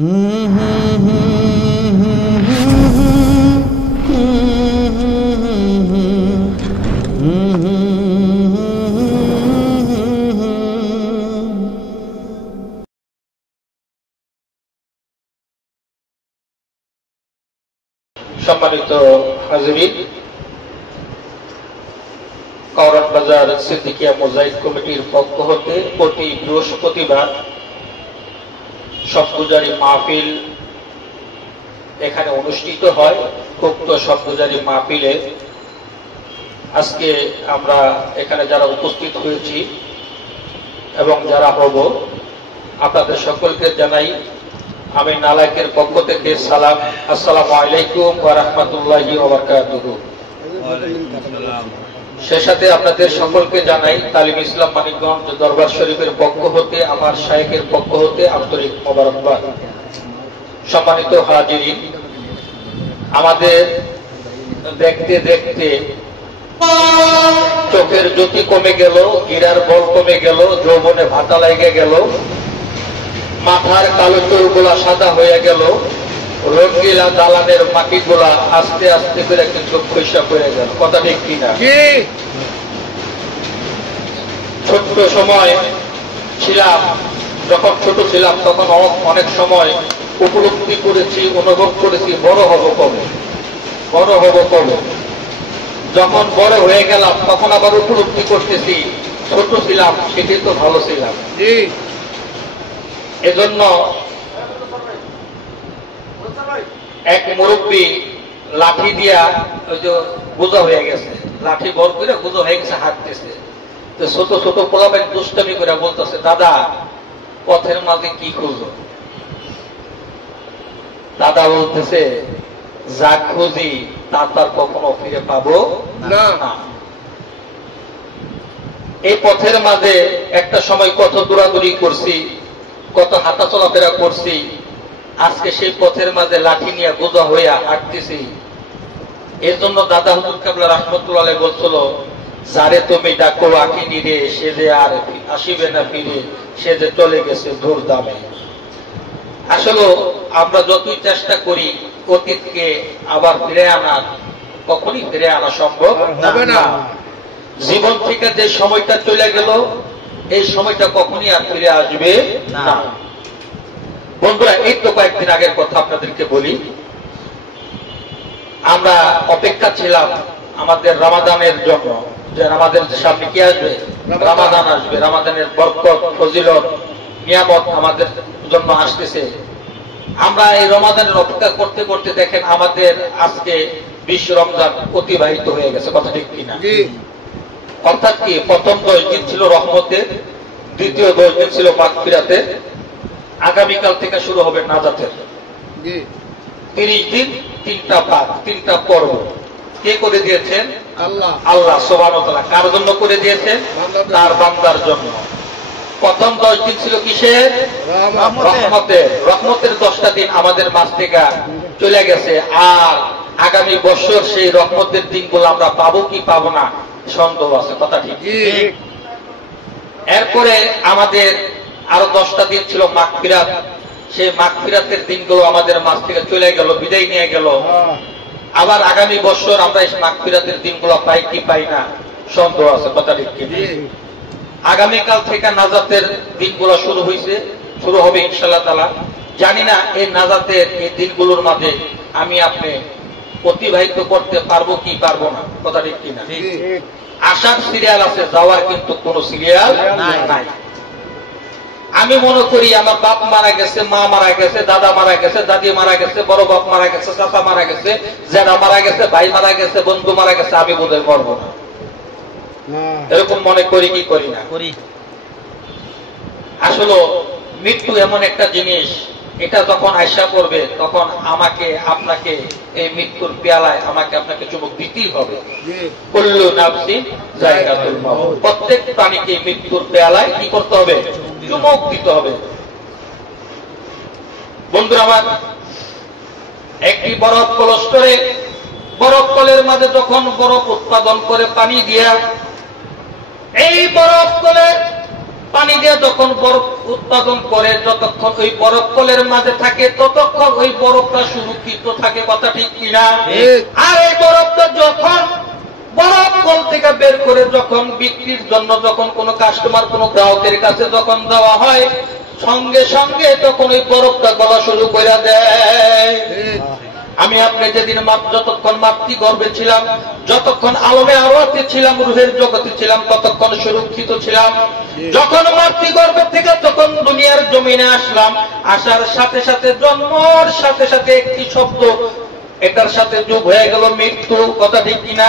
সম্মানিত হাজিরিন, কাওরান বাজার সিদ্দিকিয়া মোজাহিদ কমিটির পক্ষ হতে প্রতি বৃহস্পতিবার শব্দজারি মাহফিল এখানে অনুষ্ঠিত হয়। উক্ত শব্দজারি মাহফিলে আজকে আমরা এখানে যারা উপস্থিত হয়েছি এবং যারা হব, আপনাদের সকলকে জানাই আমি নালায়েকের পক্ষ থেকে সালাম। আসসালামু আলাইকুম ওয়া রাহমাতুল্লাহি ওয়া বারাকাতুহু। সে সাথে আপনাদের সকলকে জানাই তালিম ইসলাম মানিকগঞ্জ দরবার শরীফের পক্ষ হতে, আমার শায়েখের পক্ষ হতে আন্তরিক মোবারকবাদ। সম্মানিত হাজিরিন, আমাদের দেখতে দেখতে চোখের জ্যোতি কমে গেল, গিরার বল কমে গেল, যৌবনে ভাতা লেগে গেল, মাথার কালো চুলগুলা সাদা হয়ে গেল, রঙ্গিলা দালানের মাটিগুলা আস্তে আস্তে করে কিন্তু খৈসা পড়ে গেল। কথা ঠিক কিনা? ছোট্ট সময় ছিলাম, যখন ছোট ছিলাম তখন অনেক সময় উপলব্ধি করেছি, অনুভব করেছি বড় হব কবে, বড় হব কবে। যখন বড় হয়ে গেলাম তখন আবার উপলব্ধি করতেছি ছোট ছিলাম সেটাই তো ভালো ছিলাম। এজন্য এক মুরব্বী লাঠি দিয়া ওই যে বোঝা হয়ে গেছে, লাঠি বল করে বোঝা হয়ে গেছে, হাঁটতেছে। তো ছোট ছোট পোলাপের দুষ্টামি করে বলতেছে, দাদা পথের মাঝে কি খুঁজো? দাদা বলতেছে, যা খুঁজি তা তার কখনো ফিরে পাবো না। এই পথের মাঝে একটা সময় কত দৌড়াদৌড়ি করছি, কত হাঁটা চলাফেরা করছি, আজকে সেই পথের মাঝে লাঠি নিয়ে বোঝা হইয়া হাঁটতেছি। এর জন্য দাদা হুজুর কেবলা রাহমাতুল্লাহ আলাইহি বলছিল, যারে তুমি ডাকো আকিনি রে, সে যে আর আসিবে না ফিরে, সে যে চলে গেছে ধুর দামে। আসলে আমরা যতই চেষ্টা করি অতীতকে আবার ফিরে আনার, কখনই ফিরে আনা সম্ভব হবে না। জীবন থেকে যে সময়টা চলে গেল এই সময়টা কখনই আর ফিরে আসবে না। বন্ধুরা, এই তো কয়েকদিন আগের কথা আপনাদেরকে বলি। আমরা অপেক্ষা ছিলাম আমাদের রমাদানের জন্য, যে আমাদের সামনে কি আসবে, রমাদান আসবে, রমাদানের বরকত, ফজিলত, নিয়ামত আমাদের জন্য আসতেছে। আমরা এই রমাদানের অপেক্ষা করতে করতে দেখেন আমাদের আজকে 20 রমজান অতিবাহিত হয়ে গেছে। কথা ঠিক কিনা? অর্থাৎ কি, প্রথম 10 দিন ছিল রহমতের, দ্বিতীয় 10 দিন ছিল মাগফিরাতের, আগামীকাল থেকে শুরু হবে নাজাতের। 30 দিন 3টা পাক, 3টা পর্ব। কে করে দিয়েছেন? আল্লাহ। আল্লাহ সুবহানাহু ওয়া তাআলা। কার জন্য করে দিয়েছেন? তার বান্দার জন্য। প্রথম 10 দিন ছিল কিসের? রহমতের। রহমতের 10টা দিন আমাদের মাঝ থেকে চলে গেছে। আর আগামী বছর সেই রহমতের দিনগুলো আমরা পাবো কি পাবো না সন্দেহ আছে। কথা ঠিক? এরপরে আমাদের আরো 10টা দিন ছিল মাগফিরাত। সেই মাগফিরাতের দিনগুলো আমাদের মাঝ থেকে চলে গেল, বিদায় নিয়ে গেল। আবার আগামী বছর আমরা এই মাগফিরাতের দিনগুলো পাই কি পাই না সন্দেহ আছে। কথা ঠিক কি? আগামীকাল থেকে নাজাতের দিনগুলো শুরু হয়েছে, শুরু হবে ইনশাআল্লাহ তাআলা। জানি না এই নাজাতের এই দিনগুলোর মাঝে আমি আপনি অতিবাহিত করতে পারবো কি পারবো না। কথা ঠিক কিনা? আসার সিরিয়াল আছে, যাওয়ার কিন্তু কোন সিরিয়াল নাই। আমি মনে করি আমার বাপ মারা গেছে, মা মারা গেছে, দাদা মারা গেছে, দাদি মারা গেছে, বড় বাপ মারা গেছে, চাচা মারা গেছে, জেঠা মারা গেছে, ভাই মারা গেছে, বন্ধু মারা গেছে, আমি বোধহয় মরবো না। এরকম মনে করি কি করি না? আসলে মৃত্যু এমন একটা জিনিস, এটা যখন আয়সা করবে তখন আমাকে আপনাকে এই মৃত্যুর পেয়ালায় আমাকে আপনাকে চুমুক দিতেই হবে। কুল্লু নাফসিন যায়কাতুল মাউত। প্রত্যেক প্রাণীকে মৃত্যুর পেয়ালায় কি করতে হবে? চুমুক দিতে হবে। বন্ধুরা আমার, একটি বরফ কলস করে, বরফ কলের মাঝে যখন বরফ উৎপাদন করে পানি দিয়া, এই বরফ কলে পানি দিয়ে যখন বরফ উৎপাদন করে, যতক্ষণ ওই বরফ কলের মাঝে থাকে ততক্ষণ ওই বরফটা সুরক্ষিত থাকে, কথা ঠিক কিনা? আর এই বরফটা যখন বরফ কল থেকে বের করে যখন বিক্রির জন্য যখন কোনো কাস্টমার কোনো গ্রাহকের কাছে যখন দেওয়া হয়, সঙ্গে সঙ্গে তখন ওই বরফটা গলা শুরু করে দেয়। আমি আপনি যেদিন যতক্ষণ মাতৃগর্ভে ছিলাম, যতক্ষণ আলমে আরওয়াতে ছিলাম, রুহের জগতে ছিলাম, ততক্ষণ সুরক্ষিত ছিলাম। যখন মাতৃগর্ভ থেকে যখন দুনিয়ার জমিনে আসলাম, আসার সাথে সাথে জন্মর সাথে সাথে একটি শব্দ এটার সাথে যোগ হয়ে গেল মৃত্যু, কথা ঠিক কিনা?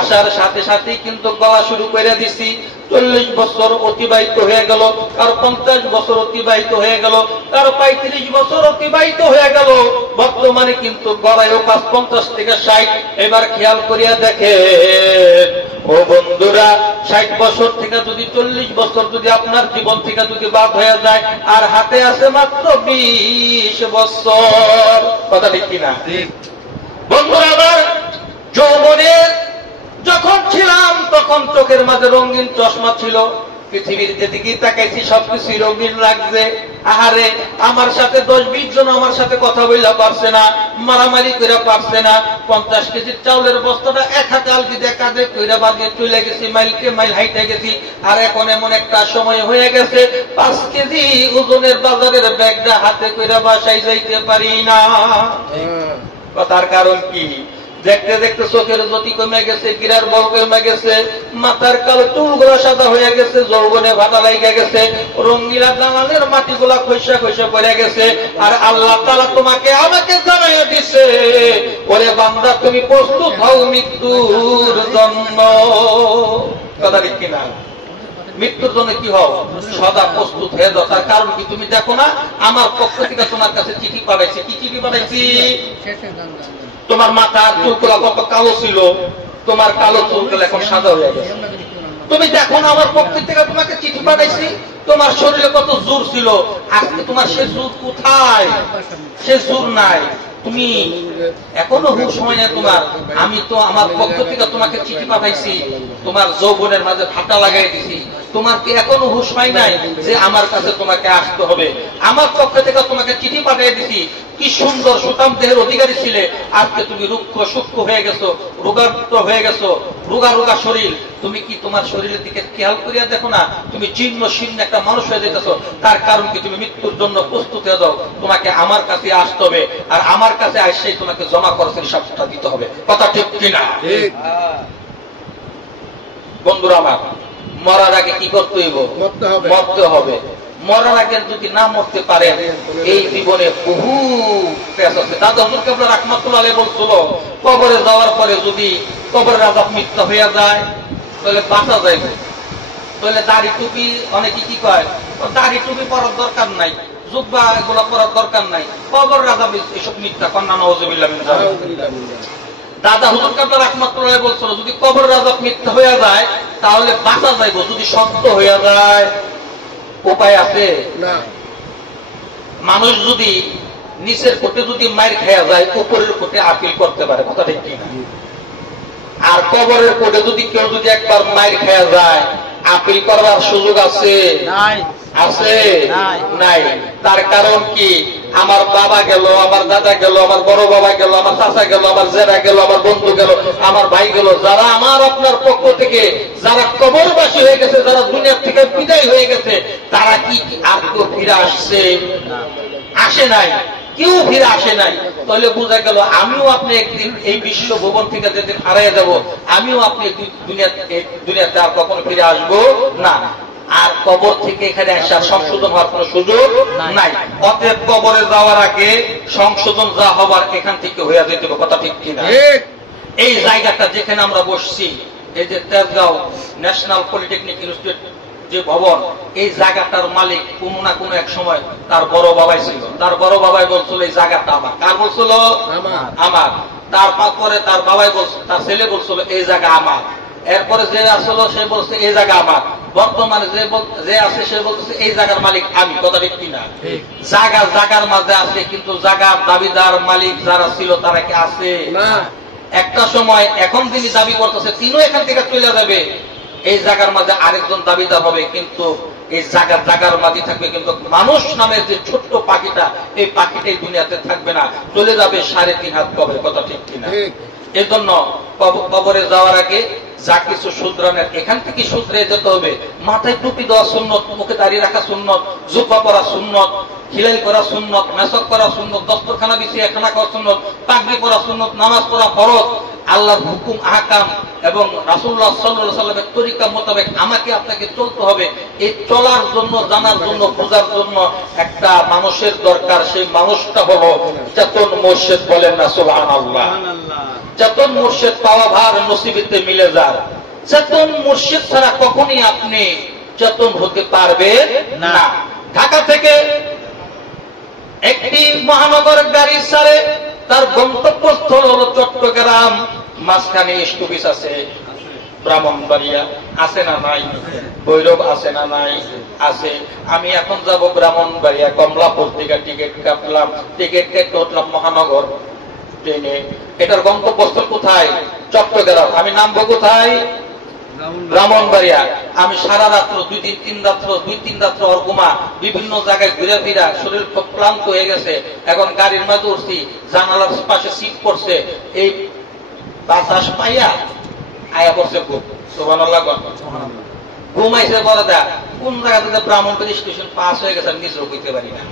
আসার সাথে সাথে কিন্তু গলা শুরু করে দিছি। 40 বছর অতিবাহিত হয়ে গেল, কার 50 বছর অতিবাহিত হয়ে গেল, কার 35 বছর অতিবাহিত হয়ে গেল। বর্তমানে কিন্তু গড়াইও 50 থেকে 60। এবার খেয়াল করিয়া দেখে ও বন্ধুরা, 60 বছর থেকে যদি 40 বছর যদি আপনার জীবন থেকে যদি বাদ হয়ে যায়, আর হাতে আছে মাত্র 20 বছর, কথা ঠিক কিনা? বন্ধুরা, আবার যৌবনে যখন ছিলাম তখন চোখের মাঝে রঙিন চশমা ছিল, পৃথিবীর যেদিকে তাকাইছি সবকিছু রঙিন লাগছে। আহারে, আমার সাথে 10-20 জন আমার সাথে কথা বলতে পারছে না, মারামারি করে পারছে না। 50 কেজির চাউলের বস্তাটা এক হাতে আলগি দিয়ে কাঁধে কইরা বাঁধিয়ে চলে গেছি, মাইলকে মাইল হাইটে গেছি। আর এখন এমন একটা সময় হয়ে গেছে 5 কেজি ওজনের বাজারের ব্যাগটা হাতে কইরা বাসায় যাইতে পারি না। কথার কারণ কি? দেখতে দেখতে চোখের জ্যোতি কমে গেছে, গিরার বল কমে গেছে, মাথার কালো চুলগুলো সাদা হয়ে গেছে, যৌবনে ভাটা লেগে গেছে, রঙ্গিলা দালানের মাটিগুলা খৈসা খৈসা পড়ে গেছে। আর আল্লাহ তাআলা তোমাকে আমাকে জানাইয়া দিছে, ওরে বান্দা তুমি প্রস্তুত হও মৃত্যুর জন্য, কথা ঠিক কিনা? মৃত্যুর জন্য কি হও? সদা প্রস্তুত হয়ে যাও। তার কারণ কি? তুমি দেখো না, আমার পক্ষ থেকে তোমার কাছে চিঠি পাঠাইছি। কি চিঠি পাঠাইছি? তোমার মাথার চুলগুলা কত কালো ছিল, তোমার কালো চুলগুলো এখন সাদা হয়ে গেছে। তুমি দেখো না, আমার পক্ষ থেকে তোমাকে চিঠি পাঠাইছি। তোমার শরীরে কত জোর ছিল, আজকে তোমার সে জোর কোথায়? সে জোর নাই। তুমি এখনো হুঁশ হয় না তোমার। আমি তো আমার পক্ষ থেকে তোমাকে চিঠি পাঠাইছি, তোমার যৌবনের মাঝে ভাটা লাগাই দিছি। তোমার কি এখনো হুঁশ হয় নাই যে আমার কাছে তোমাকে আসতে হবে? আমার পক্ষ থেকে তোমাকে চিঠি পাঠিয়ে দিছি। কি সুন্দর সুতাম দেহের অধিকারী ছিলে, আজকে তুমি রুক্ষ সূক্ষ্ম হয়ে গেছো, রোগাক্ত হয়ে গেছো, রোগা রোগা শরীর। তুমি কি তোমার শরীরের দিকে খেয়াল করিয়া দেখো না? তুমি জীর্ণ শীর্ণ একটা মানুষ হয়ে যেতেছো। তার কারণ কি? তুমি মৃত্যুর জন্য প্রস্তুত হয়ে যাও। তোমাকে আমার কাছে আসতে হবে, আর আমার কাছে আসে তোমাকে জমা খরচের হিসাবটা দিতে হবে, কথা ঠিক কিনা? বন্ধুরা আমার, মরার আগে কি করতে হইব? মরতে হবে। মরার আগে যদি না মরতে পারে, এই জীবনে বহু পেশ আছে। দাদা হুজুর কেবলা রাহমাতুল্লাহ আলাইহি বলছিল, কবরে যাওয়ার পরে যদি কবরের আযাব মিথ্যা হইয়া যায় তাহলে বাঁচা যাইবে। তাহলে দাড়ি টুপি, অনেকে কি কয় দাড়ি টুপি পরার দরকার নাই, জুব্বা এগুলো পরার দরকার নাই, কবরের আযাব এসব মিথ্যা। কন্যা নাউযুবিল্লাহ মিন যালিক। দাদা হুজুর কেবলা রাহমাতুল্লাহ আলাইহি বলছিল, যদি কবরের আযাব মিথ্যা হইয়া যায় তাহলে বাঁচা যাইব। যদি সত্য হইয়া যায় উপায় আছে না। মানুষ যদি নিচের কোটে যদি মাইর খেয়া যায়, উপরের কোটে আপিল করতে পারে, কথা ঠিক কিনা? আর কবরের কোটে যদি কেউ যদি একবার মাইর খেয়া যায়, আপিল করার সুযোগ আছে? আছে? নাই। তার কারণ কি? আমার বাবা গেল, আমার দাদা গেল, আমার বড় বাবা গেল, আমার চাচা গেল, আমার জেরা গেল, আমার বন্ধু গেল, আমার ভাই গেল, যারা আমার আপনার পক্ষ থেকে যারা কবরবাসী হয়ে গেছে, যারা দুনিয়া থেকে বিদায় হয়ে গেছে, তারা কি আর কেউ ফিরে আসছে? আসে নাই, কেউ ফিরে আসে নাই। তাহলে বোঝা গেল আমিও আপনি একদিন এই বিশ্ব ভুবন থেকে যেদিন হারিয়ে যাব, আমিও আপনি দুনিয়াতে আর কখনো ফিরে আসবো না। আর কবর থেকে এখানে আসার সংশোধন হওয়ার কোন সুযোগ নাই। অতএব কবরে যাওয়ার আগে সংশোধন যা হবার এখান থেকে হইয়া যেতে হবে, কথা ঠিক কিনা? এই জায়গাটা যেখানে আমরা বসছি, এই যে তেজগাঁও ন্যাশনাল পলিটেকনিক ইনস্টিটিউট যে ভবন, এই জায়গাটার মালিক কোনো না কোনো এক সময় তার বড় বাবাই ছিল। তার বড় বাবাই বলছিল এই জায়গাটা আমার। কার বলছিল? আমার। তারপরে তার বাবাই বলছিল, তার ছেলে বলছিল এই জায়গা আমার। এরপরে যে আসলো সে বলছে এই জায়গা আমার। বর্তমানে যে আছে সে বলতেছে এই জায়গার মালিক আমি, কথা ঠিক কিনা? জায়গার মাঝে আছে, কিন্তু জায়গার দাবিদার মালিক যারা ছিল তারা কি আছে? একটা সময় এখন তিনি দাবি করতেছে তিনিও এখান থেকে চলে যাবে, এই জায়গার মাঝে আরেকজন দাবিদার হবে, কিন্তু এই জাগার মাঝে থাকবে, কিন্তু মানুষ নামের যে ছোট্ট পাখিটা, এই পাখিটাই দুনিয়াতে থাকবে না, চলে যাবে 3.5 হাত কবরে। কথা ঠিক কিনা? এর জন্য কবরে যাওয়ার আগে যা কিছু শুধরানের এখান থেকে শুধরে যেতে হবে। মাথায় টুপি দেওয়া সুন্নত, মুখে দাড়ি রাখা সুন্নত, জুব্বা পরা সুন্নত, খিলাই করা সুন্নত, মেসক করা সুন্নত, দস্তরখানা বিছিয়ে খানা খাওয়া সুন্নত, পাগড়ি পরা সুন্নত, নামাজ পড়া ফরজ, আল্লাহর হুকুম আহকাম এবং রাসূলুল্লাহ সাল্লাল্লাহু আলাইহি ওয়াসাল্লামের তরিকা মোতাবেক আমাকে আপনাকে চলতে হবে। এই চলার জন্য, জানার জন্য, বোঝার জন্য একটা মানুষের দরকার। সেই মানুষটা হলো চেতন মুর্শিদ। বলেন না সুবহানাল্লাহ। চেতন মুর্শিদ পাওয়া ভার নসিবেতে মিলে যায়। চেতন মুর্শিদ ছাড়া কখনই আপনি চেতন হতে পারবেন না। ঢাকা থেকে একটি মহানগর গাড়ি ছাড়ে, তার গন্তব্যস্থল হলো চট্টগ্রাম, মাঝখানে স্টপিস আছে ব্রাহ্মণবাড়িয়া, আছে না নাই? ভৈরব আছে না নাই? আছে। আমি এখন যাব ব্রাহ্মণবাড়িয়া, কমলাপুর থেকে টিকিট কাটলাম, টিকিট কেটে উঠলাম মহানগর ট্রেনে। এটার গন্তব্যস্থল কোথায়? চট্টগ্রাম। আমি নামবো কোথায়? ব্রাহ্মণবাড়িয়া। আমি সারা রাত্র 2-3 রাত্র অর্গুমা বিভিন্ন জায়গায় ঘুরে ফিরা শরীর খুব ক্লান্ত হয়ে গেছে। এখন গাড়ির মাঝে উঠছি, জানালার পাশে সিট পড়ছে, এই বাতাস পাইয়া আয়া পড়ছে খুব। সুবহানাল্লাহ। ঘুমাইছে বড়দা। কোন জায়গা থেকে ব্রাহ্মণবাড়ি স্টেশন পাস হয়ে গেছে আমি নিজেও কইতে পারি না।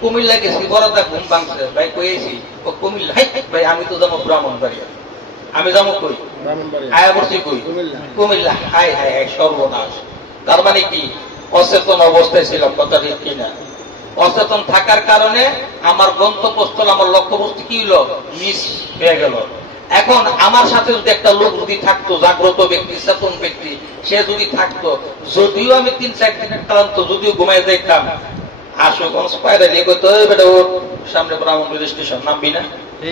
কুমিল্লা গেছি, বড়দা ঘুম ভাঙছে, ভাই কইছি ও কুমিল্লা। ভাই আমি তো যাবো ব্রাহ্মণবাড়িয়া। আমি যাবো কই? আয়া পড়ছি কই? কুমিল্লা। হাই হাই হাই, সর্বনাশ। তার মানে কি? অচেতন অবস্থায় ছিলাম। কথা ঠিক কিনা? অচেতন থাকার কারণে আমার গন্তব্যস্থল, আমার লক্ষ্যবস্তু কি হলো? মিস হয়ে গেল। এখন আমার সাথে যদি একটা লোক যদি থাকতো, জাগ্রত ব্যক্তি, চেতন ব্যক্তি, সে যদি থাকতো, যদিও আমি 3-4 দিনের ক্লান্ত, যদিও ঘুমাই যাইতাম, আশুগঞ্জ পায়রা দিয়ে কইতো, বেটা ওর সামনে ব্রাহ্মণবাড়ি স্টেশন, নামবি না?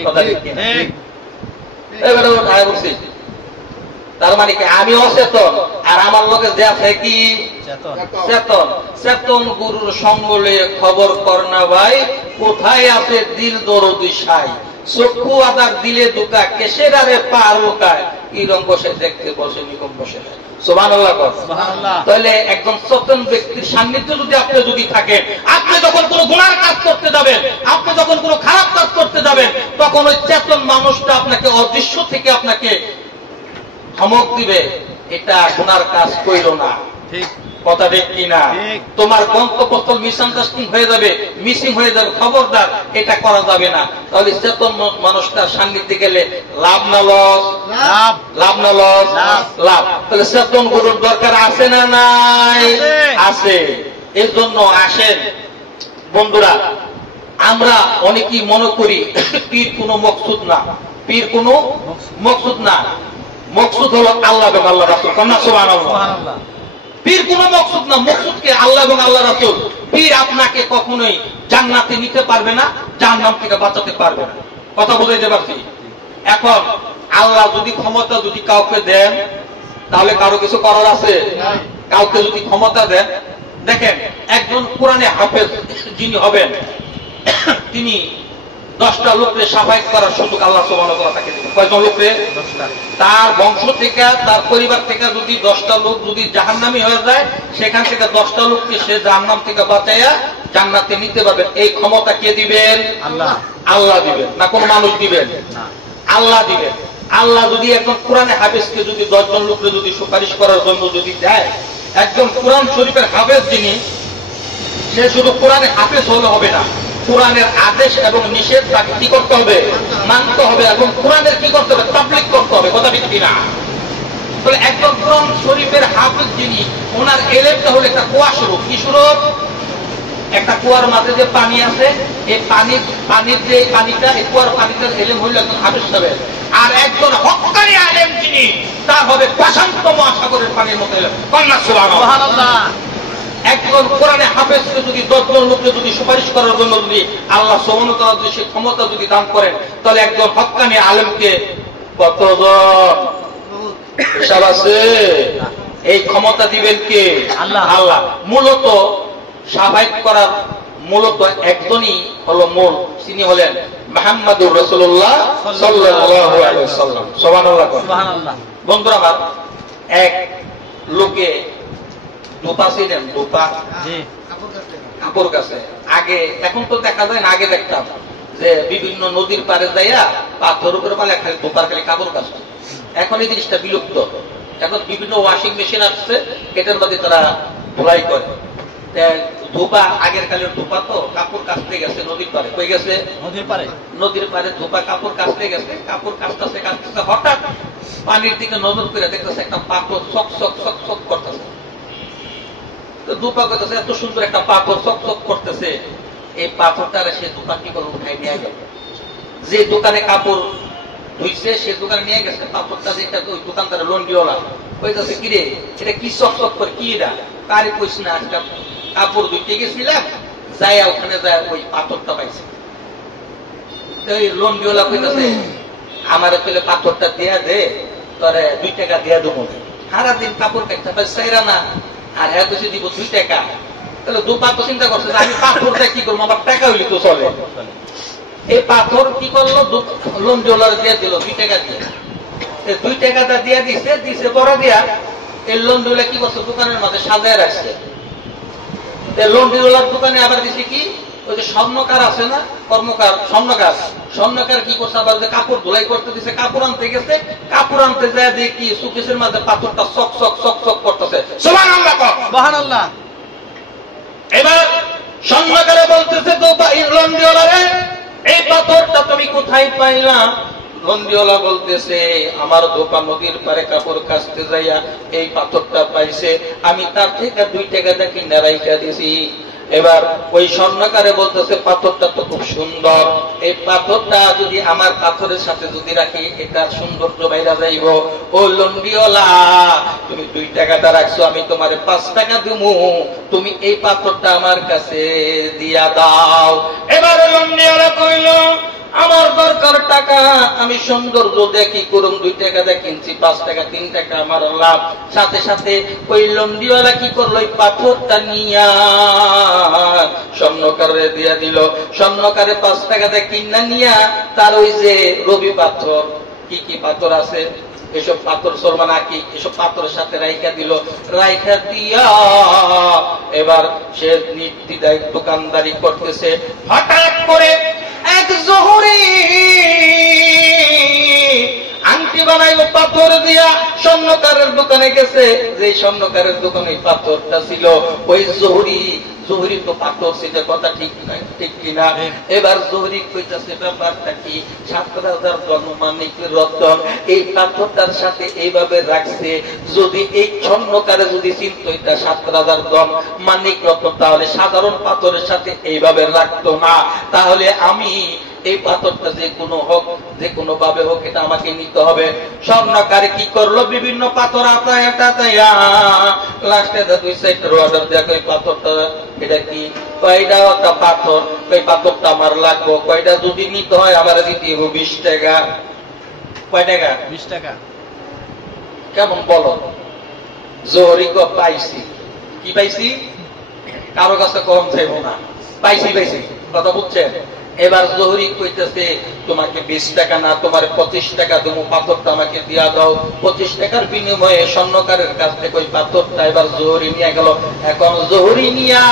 কথা ঠিক কিনা? বেটা ওর আয় বলছি। তার মানে কি? আমি অচেতন, আর আমার লোকে যে আছে কি চেতন। চেতন গুরুর সঙ্গ লয়ে খবর করনা ভাই, কোথায় আছে দিল দরদি সাই, চক্ষু আদার দিলে দুকা, কেসের আরে পার লুকায়, ইরম বসে দেখতে বসে নিকম বসে। সুবহানাল্লাহ। তাহলে একজন চেতন ব্যক্তির সান্নিধ্য যদি আপনি যদি থাকেন, আপনি যখন কোনো গুনার কাজ করতে যাবেন, আপনি যখন কোনো খারাপ কাজ করতে যাবেন, তখন ওই চেতন মানুষটা আপনাকে অদৃশ্য থেকে আপনাকে ধমক দিবে, এটা গুনার কাজ কইরো না। কথা ঠিক কিনা? তোমার গন্তব্যস্থল মিসআন্ডারস্ট্যান্ডিং হয়ে যাবে, মিসিং হয়ে যাবে, খবরদার এটা করা যাবে না। তাহলে চেতন মানুষটার সান্নিধ্যে গেলে লাভ না লস? লাভ না লস? লাভ। তাহলে চেতন গুরুর দরকার আছে না নাই? আছে। এর জন্য আসেন বন্ধুরা, আমরা অনেকেই মনে করি পীর কোনো মকসুদ না, পীর কোনো মকসুদ না। মকসুদ হলো আল্লাহ এবং আল্লাহ রাসূল। সুবহানাল্লাহ। পীর কোন মকসুদ না, মকসুদকে আল্লাহ এবং আল্লাহ রাসূল। পীর আপনাকে কখনোই জান্নাতে নিতে পারবে না, জাহান্নাম থেকে বাঁচাতে পারবে না। কথা বুঝাইতে পারছি? এখন আল্লাহ যদি ক্ষমতা যদি কাউকে দেন, তাহলে কারো কিছু করার আছে? কাউকে যদি ক্ষমতা দেন, দেখেন একজন কোরআনে হাফেজ যিনি হবেন, তিনি 10টা লোককে সাফাই করার সুযোগ আল্লাহ সুবহানাহু ওয়া তাআলা তাকে দিবেন। কয়জন লোককে? 10টা। তার বংশ থেকে, তার পরিবার থেকে যদি 10টা লোক যদি জাহান্নামী হয়ে যায়, সেখান থেকে 10টা লোককে সে জাহান্নাম থেকে বাঁচাইয়া জান্নাতে নিতে পারবে। এই ক্ষমতা কে দিবেন? আল্লাহ। আল্লাহ দিবেন না কোন মানুষ দিবেন? না, আল্লাহ দিবেন। আল্লাহ যদি একজন কোরআনে হাফেজকে যদি 10 জন লোককে যদি সুপারিশ করার জন্য যদি দেয়, একজন কোরআন শরীফের হাফেজ যিনি, সে শুধু কোরআনে হাফেজ হলে হবে না, কোরআনের আদেশ এবং নিষেধ তাকে কি করতে হবে? মানতে হবে। এবং কোরআনের কি করতে হবে? তাবলীগ করতে হবে। কথা ঠিক কিনা? তাহলে একজন কোরআন শরীফের হাফেজ যিনি, ওনার এলেমটা হলো একটা কুয়া স্বরূপ। কি স্বরূপ? একটা কুয়ার মাঝে যে পানি আছে, এই পানির যে পানিটা, এই কুয়ার পানিটার এলেম হইল একজন হাফেজ সাহেব। আর একজন হক্কানি আলেম যিনি, তার হবে প্রশান্ত মহাসাগরের পানির মতো এলেম। সুবহানাল্লাহ। একজন কোরআনে হাফেজকে যদি 10 জন লোককে যদি সুপারিশ করার জন্য যদি আল্লাহ সুবহানাহু ওয়া তাআলা যদি সেই ক্ষমতা যদি দান করেন, তাহলে একজন হক্কানি আলেমকে কতজন হিসাব আছে? এই ক্ষমতা দিবেন কে? আল্লাহ। আল্লাহ। মূলত সাফায়েত করার মূলত একজনই হলো মূল, তিনি হলেন মুহাম্মদুর রাসূলুল্লাহ সাল্লাল্লাহু আলাইহি ওয়াসাল্লাম। সুবহানাল্লাহ। সুবহানাল্লাহ। বন্ধুরা আমার, এক লোকে ধোপা ছিলেন, ধোপা কাপড় কাছে আগে, এখন তো দেখা যায় না, আগে দেখতাম যে বিভিন্ন নদীর পারে যাইয়া পাথর উপরে পালে খালি ধোপার খালি কাপড় কাছে। এখন এই জিনিসটা বিলুপ্ত, এখন বিভিন্ন ওয়াশিং মেশিন আসছে, এটার মধ্যে তারা ধোলাই করে। ধোপা আগের কালের ধোপা তো কাপড় কাচতে গেছে নদীর পারে, কই গেছে নদীর পারে ধোপা কাপড় কাচতে গেছে, কাপড় কাচতেছে কাচতেছে হঠাৎ পানির দিকে নজর করে দেখতেছে একটা পাথর চক চক চক চক করতেছে। ধোপা করতেছে এত সুন্দর একটা পাথর চক চক করতেছে, এই পাথরটারে সে ধোপা কি করে উঠাই নিয়ে গেল। যে দোকানে কাপড় ধুইছে সে দোকানে নিয়ে গেছে পাথরটা, যেটা ওই দোকানদার লন্ডিওয়ালা কইতাছে কিরে এটা কি চক চক করে কি এটা, তারে কইস না একটা কাপড় ধুইতে গেছিলাম, যাই ওখানে যায় ওই পাথরটা পাইছে। ওই লন্ডিওয়ালা কইতাছে আমারে পেলে পাথরটা দেয়া দে, তোরে 2 টাকা দেয়া দেবো। সারাদিন কাপড় কাটতে পারে চাইরা না, আর হ্যাঁ কিছু দিব 2 টাকা। তাহলে ধোপা তো চিন্তা করছে আমি পাথরটা কি করবো, আমার টাকা হইলে তো চলে। এই পাথর কি করলো, লন্ডিওয়ালার দিয়ে দিল 2 টাকা দিয়ে। 2 টাকাটা দিয়ে দিছে বড় দিয়া, এই লন্ডিওয়ালা কি করছে দোকানের মাঝে সাজায় রাখছে। লন্ডিওয়ালার দোকানে আবার দিছে কি, ওই যে স্বর্ণকার আছে না, কর্মকার স্বর্ণকার কি করছে আবার যে কাপড় ধোলাই করতে দিছে, কাপড় আনতে গেছে, কাপড় আনতে যায় দেখি সুকেশের মাঝে পাথরটা চক চক চক চক করতেছে। সুবহানাল্লাহ, সুবহানাল্লাহ। এবার স্বর্ণকারে বলতেছে তো লন্ডিওয়ালারে এই পাথরটা তুমি কোথায় পাইলা? লন্ডিওয়ালা বলতেছে আমার দোকান নদীর পারে কাপড় কাচতে যাইয়া এই পাথরটা পাইছে, আমি তার থেকে 2 টাকা কিনে রাইখা দিছি। এবার ওই স্বর্ণকারে বলতেছে পাথরটা তো খুব সুন্দর, এই পাথরটা যদি আমার পাথরের সাথে যদি রাখি এটা সৌন্দর্য বাইরা যাইব। ও লন্ডিওয়ালা তুমি 2 টাকাটা রাখছো, আমি তোমারে 5 টাকা দিমু, তুমি এই পাথরটা আমার কাছে দিয়া দাও। এবার লন্ডিওয়ালা কইল আমার দরকার টাকা, আমি সৌন্দর্য দেখি করুম, 2 টাকা দিয়ে কিনছি, 5 টাকা 3 টাকা আমার লাভ। সাথে সাথে ওই লন্ডিওয়ালা কি করলো, ওই পাথরটা নিয়া স্বর্ণকারে দিয়া দিল। স্বর্ণকারে 5 টাকা দিয়ে কিনা নিয়া তার ওই যে রবি পাথর কি কি পাথর আছে এসব পাথর সরমান আঁকি এসব পাথরের সাথে রাইখা দিল। রাইখা দিয়া এবার সে নির্দ্বিধায় দোকানদারি করতেছে। হঠাৎ করে এক জহুরি আংটি বানাইল পাথর দিয়া, স্বর্ণকারের দোকানে গেছে, যে স্বর্ণকারের দোকানে পাথরটা ছিল ওই জহুরি তো পাথর ছিল, কথা ঠিক নাই ঠিক কিনা? এবার জহুরি কইতাছে ব্যাপারটা কি, 7,000 জন্মানিক রতন এই পাথরটার সাথে এইভাবে রাখছে, যদি এই স্বর্ণকারে যদি চিন্ত এটা 7,000 জন মানিক রতন, তাহলে সাধারণ পাথরের সাথে এইভাবে রাখতো না। তাহলে আমি এই পাথরটা যে কোনো হোক, যে কোনো ভাবে হোক, এটা আমাকে নিতে হবে। স্বর্ণকারে কি করলো, বিভিন্ন পাথর আতায়া লাস্টে 2 সেক্টর অর্ডার দেখো এই পাথরটা এটা কি, কয়টা একটা পাথর, ওই পাথরটা আমার লাগবো, কয়টা যদি নিতে হয় আমার দিতে হবে 20 টাকা। কয় টাকা? 20 টাকা। কেমন বলো? জোহরি পাইছি, কি পাইছি, কারো কাছে কম চাইব না, পাইছি কথা বুঝছেন? এবার জহুরি কইতেছে তোমাকে 20 টাকা না, তোমার 25 টাকা দেবো, পাথরটা আমাকে দিয়া দাও। 25 টাকার বিনিময়ে স্বর্ণকারের কাছ থেকে ওই পাথরটা এবার জহুরি নিয়ে গেল। এখন জহুরি নিয়া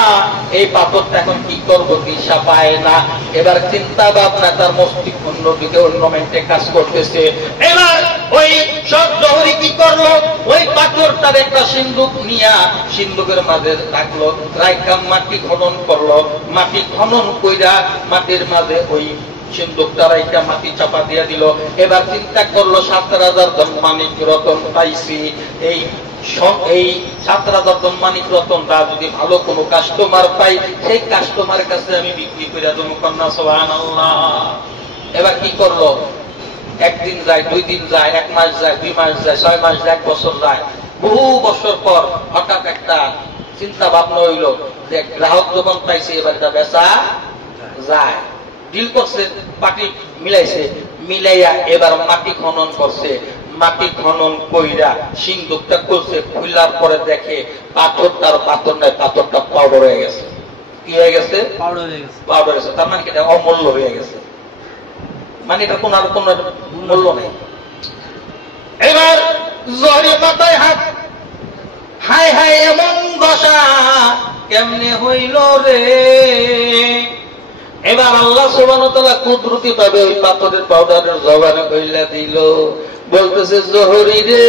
এই পাথরটা এখন কি করবো দিশা পায় না। এবার চিন্তা ভাবনা তার মস্তিষ্ক অন্যদিকে অন্য মেন্টে কাজ করতেছে। এবার ওই সব জহুরি কি করলো, ওই পাথরটার একটা সিন্ধুক নিয়া সিন্ধুকের মাঝে রাখলো, রাইখা মাটি খনন করলো। মাটি খনন কইরা মাটির মাঝে ওই সিন্ধুকটা রাইখা মাটি চাপা দিয়া দিল। এবার চিন্তা করলো 7,000 জন্মানিক রতন পাইছি, এই 7,000 জন্মানিক রতনটা যদি ভালো কোনো কাস্টমার পাই, সেই কাস্টমার কাছে আমি বিক্রি করে দেবো। কন্যা সুবহানাল্লাহ। এবার কি করলো, একদিন যায়, 2 দিন যায়, 1 মাস যায়, 2 মাস যায়, 6 মাস যায়, 1 বছর যায়। বহু বছর পর হঠাৎ একটা চিন্তা ভাবনা হইল যে গ্রাহক যখন পাইছে এবার এটা বেচা যায়। ডিল করছে, পাটি মিলাইছে, মিলাইয়া এবার মাটি খনন করছে। মাটি খনন কইরা সিন্ধুকটা করছে, খুলার পরে দেখে পাথরটার পাথর নাই, পাথরটা পাউডার হয়ে গেছে। কি হয়ে গেছে? পাউডার হয়ে গেছে। তার মানে কি এটা অমূল্য হয়ে গেছে, মানে এটা কোন আর কোন মূল্য নেই। এবার জহরি মাথায় হায় হায় এমন দশা কেমনে হইল রে। এবার আল্লাহ সুবহানাহু ওয়া তাআলা কুদরতি ভাবে ওই পাথরের পাউডারের জবানে কইলা দিল, বলতেছে জোহরি রে,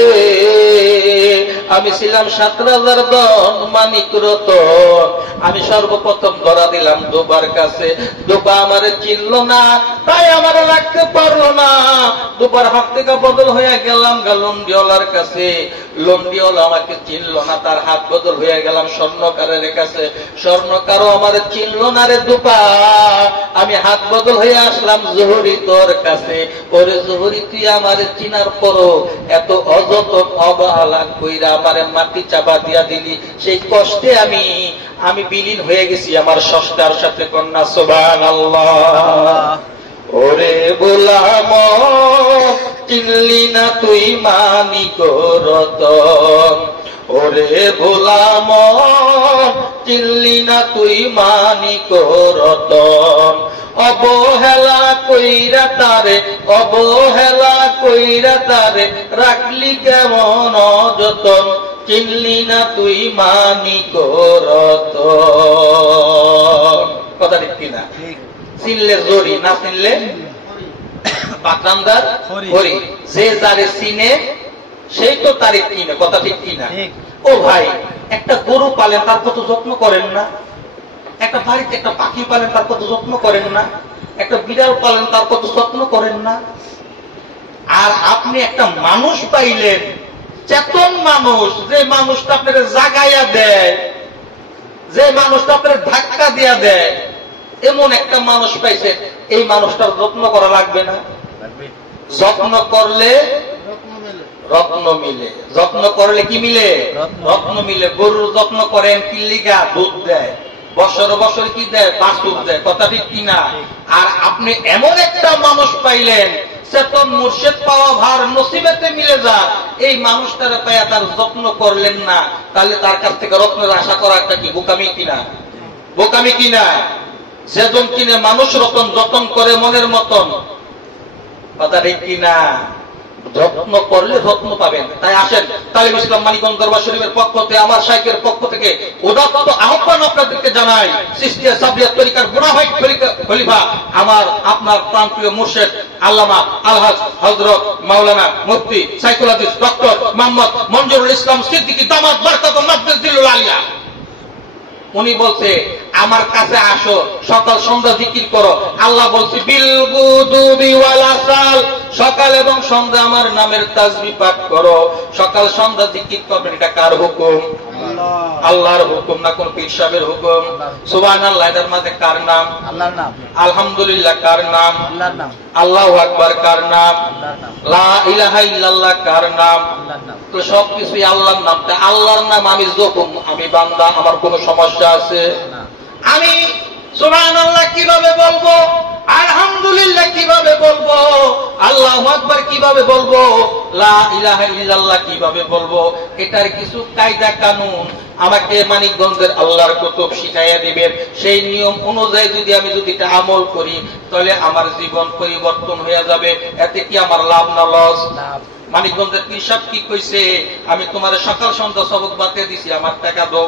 আমি ছিলাম ৭০০০ দন মানিক রতন, আমি সর্বপ্রথম ধরা দিলাম দুবার কাছে, দুবা আমারে চিনল না, তাই আমারে রাখতে পারলো না। দুবার হাত থেকে বদল হয়ে গেলাম লন্ডিওয়ালার কাছে, লন্ডিওয়ালা আমাকে চিনল না, তার হাত বদল হয়ে গেলাম স্বর্ণকারের কাছে, স্বর্ণকারও আমারে চিনল না রে দুবা, আমি হাত বদল হয়ে আসলাম জোহরি তোর কাছে। ওরে জোহরি, তুই আমারে চিনার পরও এত অযতন অবহেলা কইরা আমারে মাটি চাপা দিয়া দিলি, সেই কষ্টে আমি বিলীন হয়ে গেছি আমার স্রষ্টার সাথে। কন্যা সুবহানাল্লাহ। ওরে গোলাম, চিনলি না তুই মানিক রতন, ওরে গোলাম, চিনলি না তুই মানিক রতন, অবহেলা কইরা তারে, অবহেলা কইরা তারে রাখলি কেমন অযতন, চিনলি না তুই মানিক রতন। কথা ঠিক কিনা? চিনলে জরি, না চিনলে পাকরামদার হরি। যে যারে চিনে সেই তো তারে কিনে। কথা ঠিক কিনা? ও ভাই, একটা গরু পালেন, তার কত যত্ন করেন না? একটা বাড়িতে একটা পাখি পালেন, তার কত যত্ন করেন না? একটা বিড়াল পালেন, তার কত যত্ন করেন না? আর আপনি একটা মানুষ পাইলেন, চেতন মানুষ, যে মানুষটা আপনাকে জাগাইয়া দেয়, যে মানুষটা আপনাকে ধাক্কা দিয়া দেয়, এমন একটা মানুষ পাইছে, এই মানুষটার যত্ন করা লাগবে না? যত্ন করলে রত্ন মিলে। যত্ন করলে কি মিলে? রত্ন মিলে। গরুর যত্ন করেন কি লিগা? দুধ দেয়, বছর বছর কি দেয়? বাছুর দেয়। কথা ঠিক কিনা? আর আপনি এমন একটা মানুষ পাইলেন, চেতন মুর্শিদ পাওয়া ভার নসিবেতে মিলে যায়, এই মানুষটারে পাইয়া তার যত্ন করলেন না, তাহলে তার কাছ থেকে রত্নের আশা করা একটা কি বোকামি কিনা? বোকামি কিনা? সেজন কিনে মানুষ রতন যতন করে মনের মতন। কথা ঠিক কিনা? যত্ন করলে রত্ন পাবেন। তাই আসেন, তালিম ইসলাম মানিকগঞ্জ দরবার শরীফের পক্ষ থেকে, আমার শাইখের পক্ষ থেকে উদাত্ত আহ্বান আপনাদেরকে জানাই। চিশতিয়া সাবরিয়া তরিকার গুনাহগার খলিফা আমার আপনার প্রাণপ্রিয় মুর্শিদ আল্লামা আলহাজ হযরত মাওলানা মুফতি সাইখুল হাদিস ডক্টর মোহাম্মদ মনজুরুল ইসলাম সিদ্দিকী দামাত বারকাতুহু মাকদাসিল আলিয়া, উনি বলছে আমার কাছে আসো, সকাল সন্ধ্যা জিকির করো। আল্লাহ বলছে বিল গুদুবি ওয়াল আসাল, সকাল এবং সন্ধ্যা আমার নামের তাসবিহ পাঠ করো। সকাল সন্ধ্যা জিকির করবেন, এটা কার হুকুম? আল্লাহর হুকুম, না কোন পীর সাহেবের হুকুম? সুবহানাল্লাহ এর মধ্যে কার নাম? আল্লাহর নাম। আলহামদুলিল্লাহ কার নাম? আল্লাহর নাম। আল্লাহু আকবার কার নাম? আল্লাহর নাম। লা ইলাহা ইল্লাল্লাহ কার নাম? আল্লাহর নাম। তো সবকিছুই আল্লাহর নাম। তা আল্লাহর নাম আমি যখন, আমি বান্দা, আমার কোনো সমস্যা আছে? আমি সুবহানাল্লাহ কিভাবে বলবো? আলহামদুলিল্লাহ কিভাবে বলবো? আল্লাহু আকবার কিভাবে বলবো? লা ইলাহা ইল্লাল্লাহ কিভাবে বলবো? এটার কিছু কায়দা কানুন আমাকে মানিকগঞ্জের আল্লাহর কুতুব শিখাইয়া দিবেন। সেই নিয়ম অনুযায়ী যদি আমি এটা আমল করি, তাহলে আমার জীবন পরিবর্তন হয়ে যাবে। এতে কি আমার লাভ না লস? মানিকগঞ্জের পীর সাহেব কি কইছে, আমি তোমার সকাল সন্ধ্যা সবক বাতে দিছি, আমার টাকা দাও,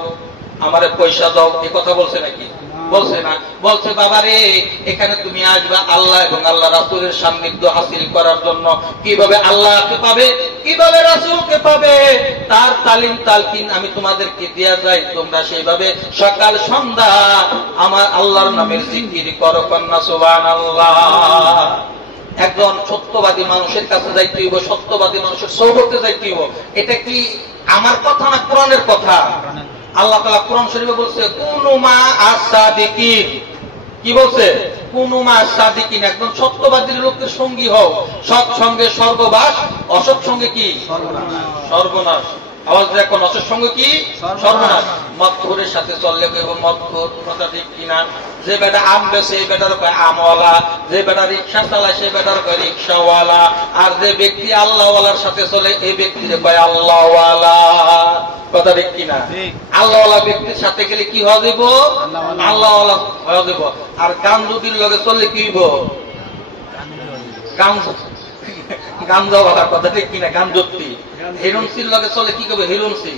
আমারে পয়সা দাও, এই কথা বলছে নাকি? বলছে না। বলছে বাবারে, এখানে তুমি আসবা আল্লাহ এবং আল্লাহ রাসূলের সান্নিধ্য হাসিল করার জন্য। কিভাবে আল্লাহকে পাবে, কিভাবে রাসূলকে পাবে, তার তালিম তালকিন আমি তোমাদেরকে দেয়া যাই। তোমরা সেইভাবে সকাল সন্ধ্যা আমার আল্লাহর নামের জিকির করো। কন্যা সুবহানাল্লাহ। একজন সত্যবাদী মানুষের কাছে যাইতে হইব, সত্যবাদী মানুষের সোহবতে যাইতে হইব। এটা কি আমার কথা না কোরআনের কথা? আল্লাহ তাআলা কোরআন শরীফে বলছে কুনু মা আস-সাদিকিন। কি বলছে? কুনু মা আস-সাদিকিন। একজন সত্যবাদী লোকের সঙ্গী হও। সৎ সঙ্গে স্বর্গবাস, অসৎ সঙ্গে কি? সর্বনাশ। আওয়াজ দেখো, অসৎ সঙ্গে কি? সর্বনাশ। মদখোরের সাথে চললে এবং মদখোর। কথা ঠিক কিনা? যে বেটা আম বেছে এই বেটার কয় আমওয়ালা, যে বেটা রিক্সা চালায় সে বেটার কয় রিক্সাওয়ালা, আর যে ব্যক্তি আল্লাহওয়ালার সাথে চলে এই ব্যক্তির কয় আল্লাহওয়ালা। কথা ঠিক কিনা? আল্লাহওয়ালা ব্যক্তির সাথে গেলে কি হয়ে যাব? আল্লাহওয়ালা হয়ে যাব। আর গাঞ্জুদির লগে চললে কি হইব? গাঞ্জাওয়ালা। কথা ঠিক কিনা? গাঞ্জুতি। হিরুনসির লগে চলে কি করবে? হিরুনসি।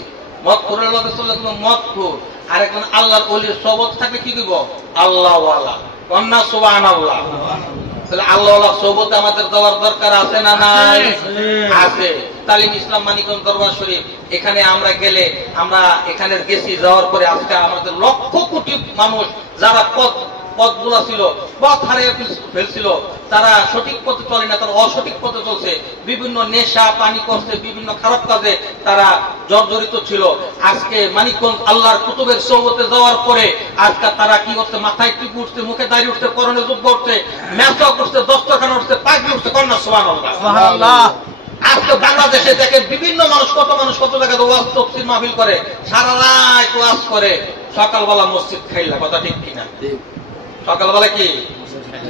মদ করে লগে চলে মদ খুর, আর একজন আল্লাহর ওলির সোহবত থাকলে কি দিব আল্লাহ ওয়ালা, কন্যা সুবহানাল্লাহ। তাহলে আল্লাহ ওয়ালা সোহবত আমাদের দেওয়ার দরকার আছে না নাই? আছে। তালিম ইসলাম মানিকগঞ্জ দরবার শরীফ, এখানে আমরা গেলে, আমরা এখানে গেছি, যাওয়ার পরে আজকে আমাদের লক্ষ কোটি মানুষ যারা পথগুলা ছিল, পথ হারিয়ে ফেলছিল, তারা সঠিক পথে চলে না, তারা অসঠিক পথে চলছে, বিভিন্ন নেশা পানি করছে, বিভিন্ন খারাপ কাজে তারা জর্জরিত ছিল। আজকে মানিকগঞ্জ আল্লাহর কুতুবের সোহবতে যাওয়ার পরে আজকে তারা কি করছে, মাথায় টিপ উঠছে, মুখে দাঁড়িয়ে উঠছে, করণে যুদ্ধ উঠছে, মেসওয়াক উঠছে, দস্তরখানা উঠছে, পাগড়ি উঠছে, কন্যা সুবহানাল্লাহ। আজকে বাংলাদেশে দেখেন বিভিন্ন মানুষ, কত মানুষ কত জায়গায় ওয়াজ তাফসীর মাহফিল করে, সারা রাত ওয়াজ করে, সকালবেলা মসজিদ খাইলা, কথা ঠিক কিনা? সকালবেলা কি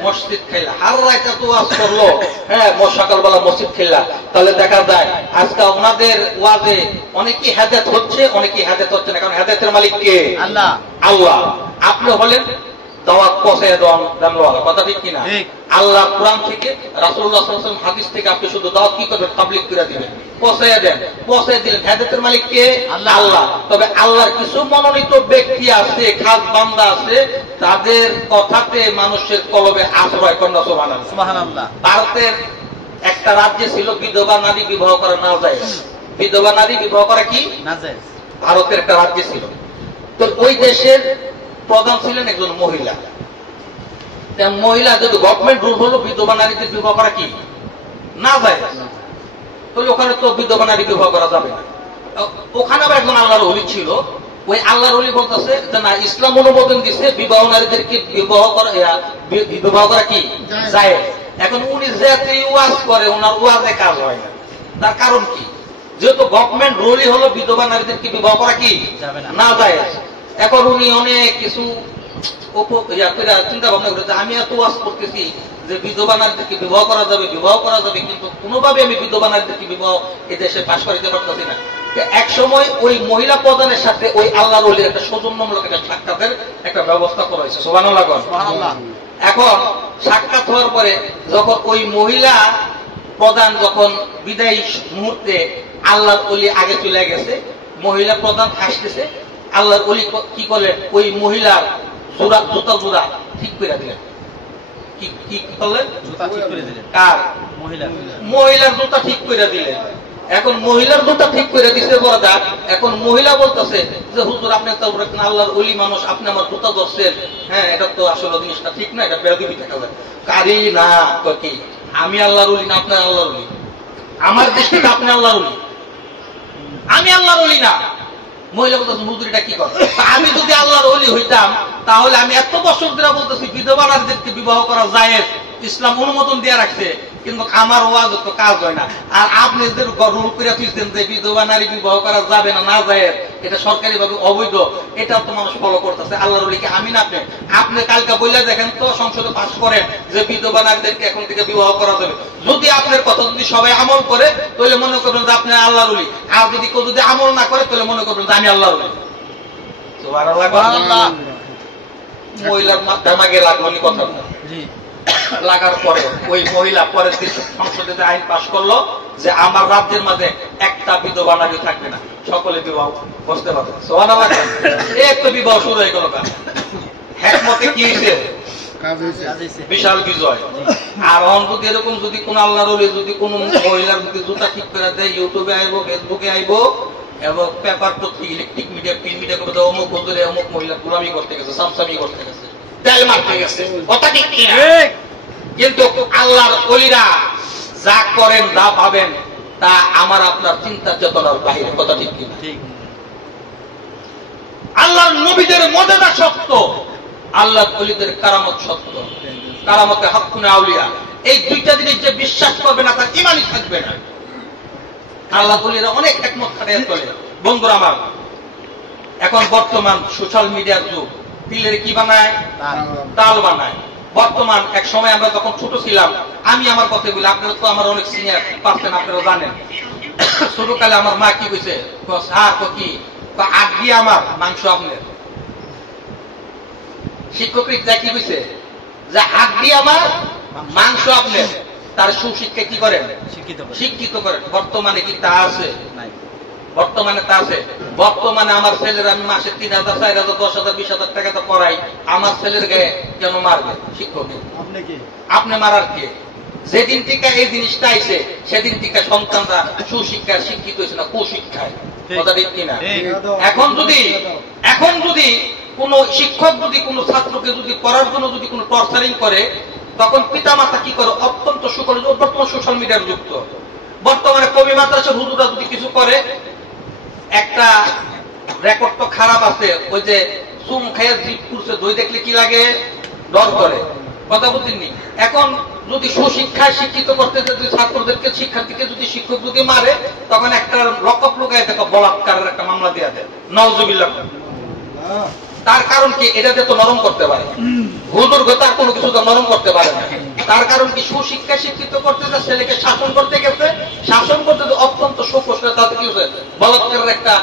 মসজিদ খাইলা, আর রাইতে তো ওয়াজ করলো, হ্যাঁ সকালবেলা মসজিদ খাইলা। তাহলে দেখা যায় আজকে ওনাদের ওয়াজে অনেকেই হেদায়েত হচ্ছে, অনেকেই হেদায়েত হচ্ছে না, কারণ হেদায়েতের মালিক কে? আল্লাহ। আল্লাহ। আপনি হলেন দাওয়াত পৌঁছায় দেওয়ার কথা ঠিক কিনা? আল্লাহ কোরআন থেকে, রাসূলুল্লাহ সাল্লাল্লাহু আলাইহি ওয়াসাল্লাম হাদিস থেকে আপনি শুধু দাওয়াত কি করবেন? তাবলীগ করে দিবেন, পৌঁছায় দেন, পৌঁছায় দিলেন। হেদায়েতের মালিক কে? আল্লাহ। তবে আল্লাহর কিছু মনোনীত ব্যক্তি আছে, খাস বান্দা আছে, তাদের কথাতে মানুষের কলবে আশ্রয়, কন্যা সুবহানাল্লাহ। ভারতের একটা রাজ্যে ছিল বিধবা নারী বিবাহ করা না যায়। বিধবা নারী বিবাহ করা কি না যায়? ভারতের একটা রাজ্যে ছিল। তো ওই দেশের প্রধান ছিলেন একজন মহিলা। মহিলা যদি গভর্নমেন্ট রুল হলো বিধবা নারীদের বিবাহ করা কি না যায়, তাহলে ওখানে তো বিধবা নারী বিবাহ করা যাবে না। ওখানে আবার একজন আল্লাহর ওলি ছিল, ওই আল্লাহর ওলি বলতেছে যে না, ইসলাম অনুমোদন দিচ্ছে বিবাহ নারীদেরকে বিবাহ করা কি যায়। এখন উনি যে ওয়াজ করে, ওনার ওয়াজে কাজ হয় না। তার কারণ কি? যেহেতু গভর্নমেন্ট রুলই হলো বিধবা নারীদেরকে বিবাহ করা কি না যায়। এখন উনি অনেক কিছু চিন্তা ভাবনা করেছে, আমি এত ওয়াজ করতেছি যে বিধবা নারীদেরকে বিবাহ করা যাবে, বিবাহ করা যাবে, কিন্তু কোনোভাবে আমি বিধবা নারীদেরকে বিবাহ এই দেশে পাশ করাতে পারতেছি না। এক সময় ওই মহিলা প্রধানের সাথে ওই আল্লাহর ওলির একটা সৌজন্যমূলক একটা সাক্ষাতের একটা ব্যবস্থা করা হয়েছে। সুবহানাল্লাহ। এখন সাক্ষাৎ হওয়ার পরে যখন ওই মহিলা প্রধান যখন বিদায়ী মুহূর্তে আল্লাহর ওলি আগে চলে গেছে, মহিলা প্রধান হাসতেছে, আল্লাহর ওলি কি করলেন, ওই মহিলার জুতা জোড়া ঠিক করে দিলেন। কি করলেন? জুতা ঠিক করে দিলেন। কার? মহিলার জুতা ঠিক করে দিলেন। এখন মহিলার জুতা ঠিক করে দিতে বড় দাগ। এখন মহিলা বলতেছে যে হুজুর, আপনি তো আল্লাহর ওলি মানুষ, আপনি আমার জুতা ধরছেন, হ্যাঁ এটা তো আসলে জিনিসটা ঠিক না, এটা বেয়াদবি দেখা যায়। কারি না তো কি, আমি আল্লাহর ওলি না আপনার আল্লাহর ওলি? আমার দৃষ্টিতে আপনি আল্লাহর ওলি, আমি আল্লাহর ওলি না। মহিলা বলতেছে হুজুরিটা কি করে? আমি যদি আল্লাহর ওলি হইতাম তাহলে আমি এত বছর ধরে বলতেছি বিধবা নারীদেরকে বিবাহ করা জায়েজ, ইসলাম অনুমোদন দিয়ে রাখছে, কিন্তু আমার ওয়াজ তো কাজ হয় না। আর আপনি যে রুল করে তুলছেন যে বিধবা নারী বিবাহ করা যাবে না, না জায়েজ, এটা সরকারি ভাবে অবৈধ, এটা তো মানুষ ফলো করতেছে। আল্লাহর ওলিকে আমি না আপনি? আপনি কালকে বইলা দেখেন তো, সংসদে পাস করেন যে বিধবা নারীদেরকে এখন থেকে বিবাহ করা যাবে। যদি আপনার কথা যদি সবাই আমল করে তাহলে মনে করবেন যে আপনি আল্লাহর ওলি, আর যদি কেউ যদি আমল না করে তাহলে মনে করবেন যে আমি আল্লাহর ওলি। সুবহানাল্লাহ। মহিলার দামাগে লাগলো কথা লাগার পরে ওই মহিলা পরের দিন সংসদে আইন পাস করলো যে আমার রাজ্যের মাঝে একটা বিধবা নারী থাকবে না, সকলে বিবাহ বসতে পারবে। সুবহানাল্লাহ। এই তো বিবাহ শুরু হয়ে গেল। হেকমতে কি হয়েছে? বিশাল বিজয়। আর অন যদি এরকম যদি কোন আল্লাহর ওলি যদি কোন মহিলার যদি জুতা ঠিক করে দেয়, ইউটিউবে আইবো, ফেসবুকে আইবো, এবং পেপার পত্রিকা, ইলেকট্রিক মিডিয়া, প্রিন্ট মিডিয়া করবে, অমুক হুজুরে অমুক মহিলা গোলামি করতে গেছে, সামসামি করতে গেছে, তেল মারতে গেছে, কথা ঠিক কি? কিন্তু আল্লাহর ওলিরা যা করেন, যা ভাবেন, তা আমার আপনার চিন্তা চেতনার বাহিরে, কথা ঠিক কিনা? আল্লাহর নবীদের মর্যাদা সত্য, আল্লাহর ওলিদের কারামত সত্য। কারামতে হাক্কুনে আউলিয়া, এই দুইটা জিনিস যে বিশ্বাস করবে না তার ঈমানই থাকবে না। আল্লাহর ওলিরা অনেক হিকমত খাটায় চলে। বন্ধুরা আমার, এখন বর্তমান সোশ্যাল মিডিয়ার যুগ, তিলের কি বানায়? তাল বানায়। বর্তমান এক সময় আমরা যখন ছোট ছিলাম, আমি আমার কথা বলি, আপনারা তো আমার অনেক সিনিয়র পাচ্ছেন, আপনারা জানেন, ছোটকালে আমার মা কি কইছে, কি আগ দিয়ে আমার মাংস আপনার। শিক্ষকরা কি কইছে যে আগ দিয়ে আমার মাংস আপনার। তার সুশিক্ষা কি করেন? শিক্ষিত করেন। বর্তমানে কি তা আছে? বর্তমানে তা আছে। বর্তমানে আমার ছেলের আমি মাসে 3,000 4,000 10,000 20,000 টাকা তো পড়াই, আমার ছেলের গায়ে কেন মারবে শিক্ষকে? আপনি মারার কে? যেদিন থেকে এই জিনিসটা আইছে সেদিন থেকে সন্তানরা সুশিক্ষায় শিক্ষিত হয়েছে না কুশিক্ষায়, কথা ঠিক কিনা? এখন যদি কোন শিক্ষক যদি কোন ছাত্রকে যদি পড়ার জন্য যদি কোন টর্চারিং করে, তখন পিতা মাতা কি করে? অত্যন্ত সুখল। বর্তমান সোশ্যাল মিডিয়ার যুক্ত, বর্তমানে কবি মাদ্রাসা হুজুরা যদি কিছু করে, একটা রেকর্ড তো খারাপ আছে, ওই যে চুম খাইয়া জিপ করছে দই দেখলে কি লাগে? ডর করে, কথা বুঝিনি। এখন যদি সুশিক্ষায় শিক্ষিত করতে যদি ছাত্রদেরকে শিক্ষার্থীকে যদি শিক্ষক যদি মারে, তখন একটা লকআপ লোকায় দেখো বলাৎকারের একটা মামলা দেওয়া দেয়, নাউজুবিল্লাহ। তার কারণ কি? এটাতে তো নরম করতে পারে, হুজুর তার কোনো কিছু তো নরম করতে পারে না। তার কারণ কি? সুশিক্ষা শিক্ষিত করতে যে ছেলেকে শাসন করতে গেছে, শাসন করতে যে অত্যন্ত সুকৌশলে তাদের কি হয়েছে? বলাৎকারের একটা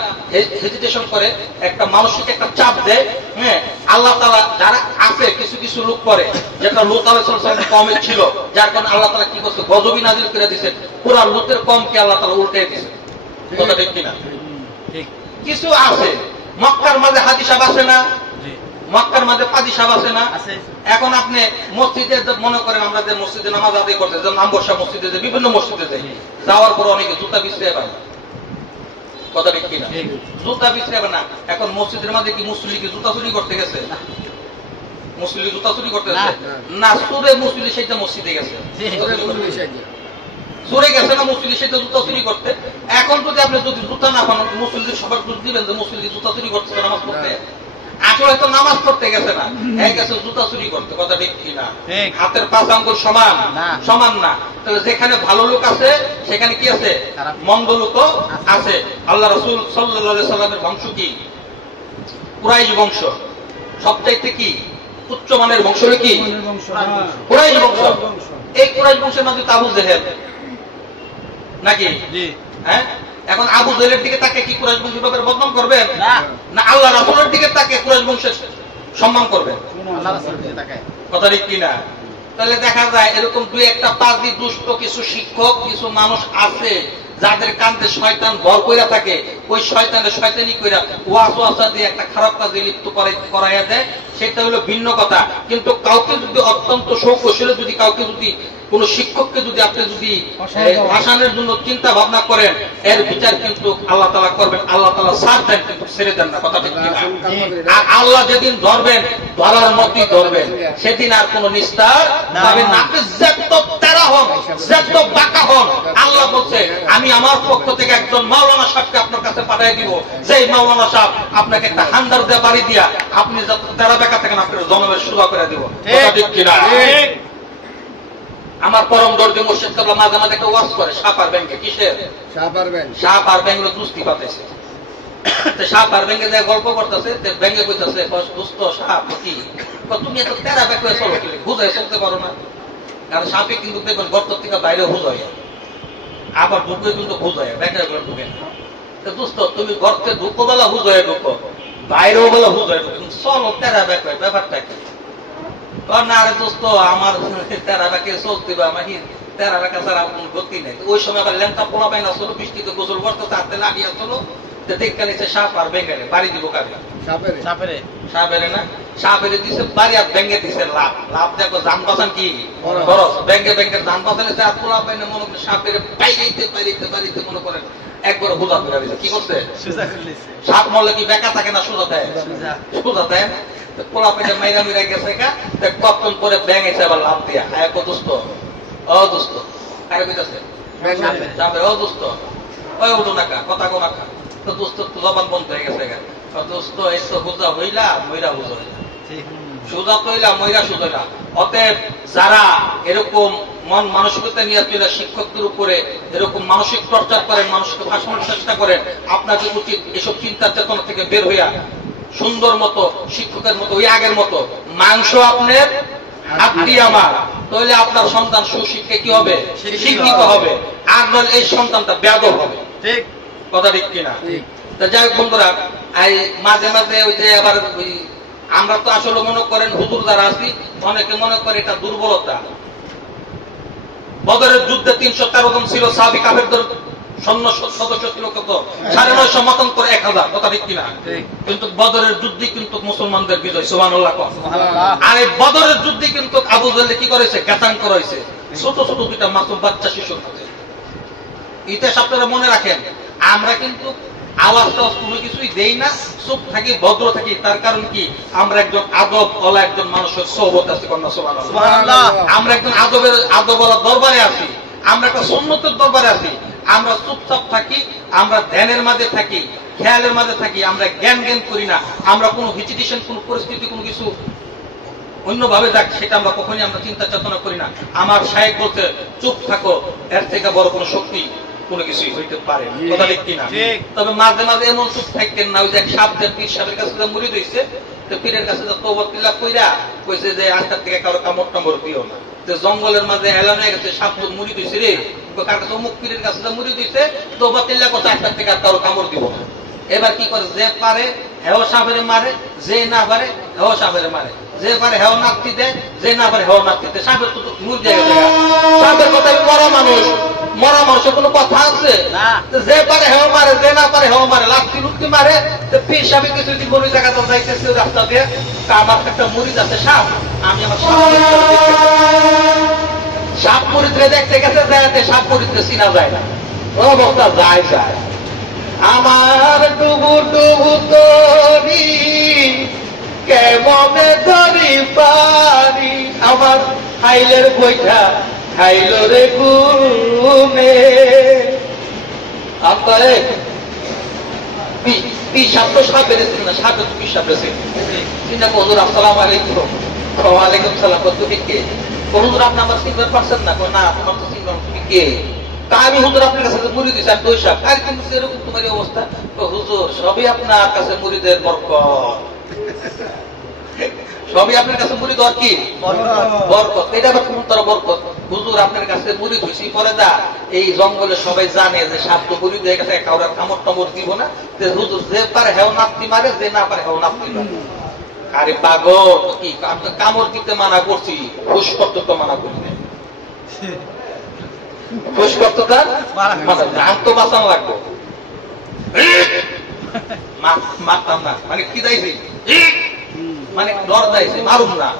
হেজিটেশন করে, একটা মানসিক একটা চাপ দেয়। হ্যাঁ, আল্লাহ তাআলা যারা আছে কিছু কিছু লোক করে, যেটা লূত আলাইহিস সালাম কমে ছিল, যার কারণে আল্লাহ তাআলা কি করছে? গজবই নাযিল করে দিয়েছেন, পুরা লূতের কমকে আল্লাহ তাআলা উল্টে দিয়েছে, কথা ঠিক কিনা? কিছু আছে মক্কার মাঝে হাজী সাহেব আছে না, মক্কার মাঝে কাজী সাহেব আছে না? এখন আপনি মসজিদে মনে করেন, আমরা যে মসজিদে নামাজ আদায় করতে, যেমন আমবর্ষা মসজিদে যে বিভিন্ন মসজিদে যাই, যাওয়ার পর অনেকে জুতা বিছড়ে পায়, কথা ঠিক কিনা? জুতা বিছড়ে না। এখন মসজিদের মাঝে কি মুসল্লি কি জুতা চুরি করতে গেছে? মুসল্লি জুতা চুরি করতে গেছে না, সুরে মুসল্লি সেটা মসজিদে গেছে, চুরে গেছে না মুসল্লি সেটা জুতা চুরি করতে। এখন যদি আপনি যদি জুতা না পান, মুসল্লি সবার দোষ দিবেন যে মুসল্লি জুতা চুরি করতে নামাজ পড়তে। আসলে তো নামাজ পড়তে গেছে না, গেছে জুতা চুরি করতে, কথা ঠিক কিনা? হাতের 5 আঙ্গুল সমান সমান না। তাহলে যেখানে ভালো লোক আছে সেখানে কি আছে? মন্দ লোকও আছে। আল্লাহ রাসূল সাল্লাল্লাহু আলাইহি সাল্লামের বংশ কি? কুরাইশ বংশ। সবচাইতে কি উচ্চমানের বংশ কি? কুরাইশ বংশ। এই কুরাইশ বংশের মধ্যে আবু জেহেল নাকি? হ্যাঁ, এখন আবু জেহেলের দিকে তাকে কি কুরাইশ বংশের ব্যাপারে বদনাম করবেন? না আল্লাহ রাসূলের দিকে তাকে কুরাইশ বংশের সম্মান করবেন, কথা ঠিক কিনা? তাহলে দেখা যায় এরকম দুই একটা পাজি দুষ্ট কিছু শিক্ষক কিছু মানুষ আছে, যাদের কান্দে শয়তান ভর কইরা থাকে, ওই শয়তানের শয়তানি কইরা ওয়াসওয়াসা দিয়ে একটা খারাপ কাজে লিপ্ত করাইয়া দেয়, সেটা হলো ভিন্ন কথা। কিন্তু কাউকে যদি অত্যন্ত সৌকৌশলে যদি কাউকে যদি কোন শিক্ষককে যদি আপনি যদি ভাসানের জন্য চিন্তা ভাবনা করেন, এর বিচার কিন্তু আল্লাহ তাআলা করবেন। আল্লাহ তাআলা সাথ দেন, কিন্তু ছেড়ে দেন না, কথা ঠিক কিনা? আর আল্লাহ যেদিন ধরবেন ধরার মতই ধরবেন, সেদিন আর কোন নিস্তার পাবেন না। আপনি যত তেরা হন, যত বাঁকা হন, আল্লাহ বলছে আমি আমার পক্ষ থেকে একজন মাওলানা সাহেবকে আপনার কাছে পাঠিয়ে দিব, সেই মাওলানা সাহেব আপনাকে একটা হান্ডার দিয়ে বাড়ি দিয়া আপনি যত তেরা বেকা থাকেন আপনার জনমের সুরা করে দিব, কথা ঠিক কিনা? আমার পরম দর্জি মুর্শিদ কাবলা মাঝে মাঝে একটা ওয়াজ করে সাপ আর ব্যাংকে। কিসের সাপ আর ব্যাংক? দুস্তি পাতেছে, সাপ আর ব্যাংকে যে গল্প করতেছে, ব্যাংকে কইতেছে দুস্থ সাপ কি তুমি এত তেরা ব্যাক হয়ে চলো, বুঝাই চলতে পারো না? কারণ সাপে কিন্তু দেখবেন গর্ত থেকে বাইরে হুজায়, আবার ঢুকে কিন্তু হুজায়, ব্যাংকে ঢুকে না। দোস্ত তুমি গর্তে ঢুকো বেলা হুজয়ে ঢুকো, বাইরেও বেলা হুজয়ে ঢুকো, চলো তেরা ব্যাক হয়, ব্যাপারটা কি? না আরে দোস্ত আমার তেরা ব্যাকে চলতে বা আমার তেরা ব্যাকা ছাড়া কোন গতি নেই। ওই সময় আবার ল্যাংটা পোলা পাই না, চলো বৃষ্টিতে গোসল করতে হাতে লাগিয়ে চলো, দেখতে নিচ্ছে সাপ আর বেঙ্গালে বাড়ি দিব কাকে? সাপেরে না, সাপেরে দিছে বাড়ি আর ব্যাঙ্গে দিছে লাভ। লাভ দেখো যান বাঁচান কি খরচ, ব্যাঙ্গে ব্যাঙ্গের যান বাঁচালে আর পোলা পাই না, মনে করে সাপের পাইতে পারিতে পারিতে মনে করেন একবার হুজা করে দিছে। কি করছে? সাপ মরলে কি বেকা থাকে না সোজা দেয়? সোজা দেয় না। পোলা পেটে মাইরা মিরা গেছে কতক্ষণ পরে ব্যাঙ এসে আবার লাভ দিয়া আয় দোস্ত অদোস্ত আরে কইতাছে ও দোস্ত ওই উঠো না কথা কো না তো দোস্ত তো জবান বন্ধ হয়ে গেছে। দোস্ত এই তো হুজা হইলা মইরা হুজা হইলা, সুজা তো হইলা মইরা সুজা হইলা। অতএব যারা এরকম মন মানসিকতা নিয়ে চলে শিক্ষকদের উপরে এরকম মানসিক টর্চার করেন, মানুষকে ভাসানোর চেষ্টা করেন, আপনাকে উচিত এসব চিন্তা চেতনা থেকে বের হইয়া সুন্দর মতো শিক্ষকের মতো ওই আগের মতো মাংস আপনার আপনি আমার, তাহলে আপনার সন্তান সুশিক্ষা কি হবে? শিক্ষিত হবে। আর নইলে এই সন্তানটা বেয়াদব হবে, ঠিক কথা ঠিক কিনা? যাই হোক বন্ধুরা, মাঝে মাঝে ওই যে আবার ওই আমরা তো আসলে মনে করেন হুজুর যারা আছি অনেকে মনে করে এটা দুর্বলতা। বদরের যুদ্ধে 313 জন ছিল সাহাবী কাফেরদের সদস্য ছিল কত 950 মতান্তর 1000, কথা ঠিক কিনা? কিন্তু বদরের যুদ্ধে কিন্তু মুসলমানদের বিজয়, সুবহানাল্লাহ। আর এই বদরের যুদ্ধে কিন্তু আবু জাহেল কি করেছে? গাতান করেছে ছোট ছোট দুইটা মাসুম বাচ্চা শিশুর সাথে। ইতিহাস আপনারা মনে রাখেন, আমরা কিন্তু আওয়াজ টাওয়াজ কোনো কিছুই দেই না, চুপ থাকি, ভদ্র থাকি। তার কারণ কি? আমরা একজন আদব ওলা একজন মানুষের সোহবত আছি, কন্যা সুবহানাল্লাহ। আমরা একজন আদব ওলা দরবারে আছি, আমরা একটা সুন্নতের দরবারে আছি। আমরা চুপচাপ থাকি, আমরা ধ্যানের মাঝে থাকি, খেয়ালের মাঝে থাকি, আমরা জ্ঞান করি না। আমরা কোনো হিচিটেশন, কোনো পরিস্থিতি, কোনো কিছু অন্যভাবে যাক সেটা আমরা কখনই আমরা চিন্তা চেতনা করি না। আমার শায়েখ বলতে চুপ থাকো, এর থেকে বড় কোনো শক্তি কোনো কিছুই হইতে পারে, কথা ঠিক কিনা? তবে মাঝে মাঝে এমন চুপ থাকতেন না, ওই যে সাহেব পীর সাহেবের কাছে মুরিদ হইছে, তো পীরের কাছে তওবা কইরা কইছে যে আজকের থেকে কারো কামড় টামড় দিও না। জঙ্গলের মাঝে এলান হয়ে গেছে, সাপ মুড়ি দিয়েছে রে, কার কাছে অমুক পীরের কাছে মুড়ি দিয়েছে, তো বাতিল্লা কথা আজকের থেকে আর কারো কামড় দিব না। এবার কি করে? যে পারে হেও সাপেরে মারে, যে না পারে হেও সাপেরে মারে, যে পারে হেও নাতি দেয়, যে না পারে হেও নাতি দেয়। সাপের তো মুড় জায়গা, সাপের কথা মরা মানুষ, মরা মানুষের কোনো কথা আছে? যে পারে হেও মারে, যে না পারে হেও মারে, লাত্তি লুত্তি মারে। পীর সাহেব কিছু দিন বলি জায়গা তো যাইতেছে রাস্তা দিয়ে, আমার একটা মুড়ি আছে সাপ, আমি আমার সাপ মুড়িদরে দেখতে গেছে, সাপ মুড়িদরে চিনা যায় না, অবস্থা যায় যায়। আমার ডুবু ডুবু তরি কেমনে ধরি পারি, আমার খাইলের বইটা খাইল রে ঘুমে। আপনারে পিসাব তো সাপ বেড়েছিল না, সাপে তো পিসাব বেড়েছে। চিন্তা হুজুর আসসালামু আলাইকুম। ওয়ালাইকুম সালাম। তুমি কে? হুজুর আপনি আমার চিনতে পারছেন না? না তোমার তো চিনলাম, তুমি কে? আমি হুজুর আপনার কাছে মুড়ি দিচ্ছি, আমি দৈশাক। আর কিন্তু এরকম তোমার অবস্থা? হুজুর সবই আপনার কাছে মুড়িদের বরকত, সবই আপনার কাছে মুড়ি দেওয়ার কি বরকত। এটা আবার কোন তার বরকত? হুজুর আপনার কাছে মুড়ি ধুইছি, পরে দা এই জঙ্গলে সবাই জানে যে সাপ তো মুড়ি দিয়ে গেছে, কাউরার কামড় টামড় দিব না। হুজুর যে পারে হেও নাপতি মারে, যে না পারে হেও নাপতি মারে। আরে পাগল কি, আমি তো কামড় দিতে মানা করছি, ফুস করতে তো মানা করি না। ফুস করতে গান তো বাঁচানো লাগবে, মারতাম না। মানে কি যাইছি, মানে ডর যাইছে, মারুম না।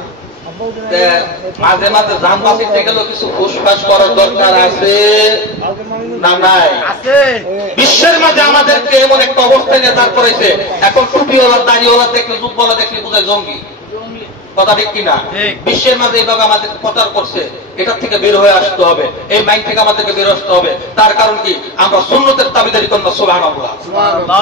মাঝে মাঝে জান বাঁচিতে গেলেও কিছু ফুসফাস করার দরকার আছে না? নাই। বিশ্বের মাঝে আমাদেরকে এমন একটা অবস্থায় নিয়ে দাঁড় করেছে, এখন টুপিওয়ালা দাড়িওয়ালা দেখলে যুগওয়ালা দেখলে বোঝায় জঙ্গি, কথা ঠিক কিনা? বিশ্বের মাঝে এইভাবে আমাদের প্রচার করছে, এটার থেকে বের হয়ে আসতে হবে, এই মাইন্ড থেকে আমাদেরকে বের আসতে হবে। তার কারণ কি? আমরা সুন্নতের দাবিদারি করি না, সুবহানাল্লাহ।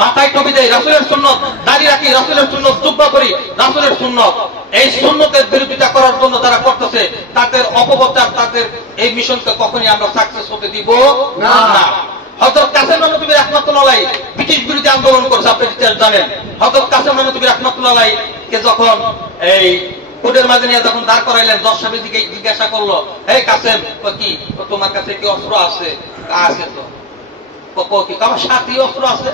মাথায় টুপি দেই, রাসূলের সুন্নত, দাড়ি রাখি, রাসূলের সুন্নত, জুব্বা করি, রাসূলের সুন্নত। এই সুন্নতের বিরোধিতা করার জন্য যারা করতেছে, তাদের অপপ্রচার, তাদের এই মিশনকে কখনই আমরা সাকসেস হতে দিব না। হযরত কাসেম নবী রাহমাতুল্লাহ আলাইহি ব্রিটিশ বিরোধী আন্দোলন করেছে, আপনি জানেন। হযরত কাসেম নবী রাহমাতুল্লাহ আলাইহি কে যখন এই কোর্টের মাঝে নিয়ে যখন দাঁড় করাইলেন, দশ সাহেব জিজ্ঞাসা করলো, হে কাসেম কি তোমার কাছে কি অস্ত্র আছে? আছে তো। কি আমার সাথী অস্ত্র আছে?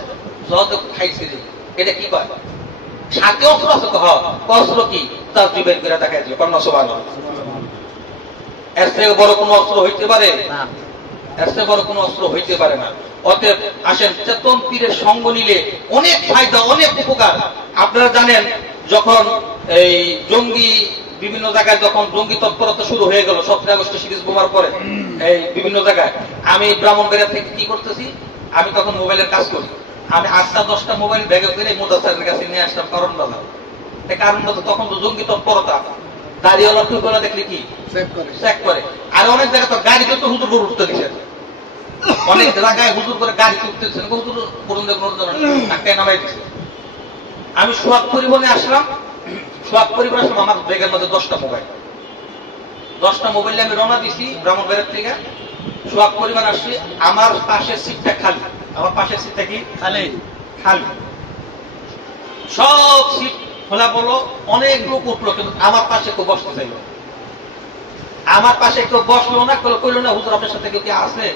খাইছে রে, এটা কি কয়? সাথী অস্ত্র আছে তো? অস্ত্র কি? তার জীবের করে দেখাইছিল, কন্যা সুবহানাল্লাহ। এর থেকে বড় কোন অস্ত্র হইতে পারে না, এর থেকে বড় কোন অস্ত্র হইতে পারে না। অতএব আসেন, চেতন পীরের সঙ্গ নিলে অনেক ফায়দা, অনেক উপকার। আপনারা জানেন, যখন এই জঙ্গি বিভিন্ন জায়গায় যখন জঙ্গি তৎপরতা শুরু হয়ে গেল 17 আগস্ট সিরিজ বোমার পরে, এই বিভিন্ন জায়গায়, আমি ব্রাহ্মণবাড়িয়া থেকে কি করতেছি, আমি তখন মোবাইলের কাজ করি। আমি 8টা-10টা মোবাইল ব্যাগে করে মুদাসসারের কাছে নিয়ে আসলাম কারণ বাজার। কারণ বাজার তখন তো জঙ্গি তৎপরতা, দাঁড়িয়েওয়ালা টুকরা দেখলে কি চেক করে। আর অনেক জায়গায় তো গাড়িতে তো হুজুর করে উঠতে দিচ্ছে, অনেক জায়গায় হুজুর করে গাড়ি উঠতেছে, হুজুর নামাই দিচ্ছে। আমি সোহাগ পরিবহনে আসলাম, সোহাগ পরিবহনে আসলাম, আমার ব্যাগের মধ্যে 10টা মোবাইল, 10টা মোবাইল আমি রওনা দিছি ব্রাহ্মণবাড়িয়া থেকে। সোহাগ পরিবহন আসছি, আমার পাশের সিটটা খালি, আমার পাশের সিটটা কি খালি, খালি। সব সিট খোলা পড়লো, অনেক লোক উঠলো, কিন্তু আমার পাশে কেউ বসতে চাইল, আমার পাশে কেউ বসলো না, কেউ কইল না হুজুর আপনার সাথে কেউ কি আছে?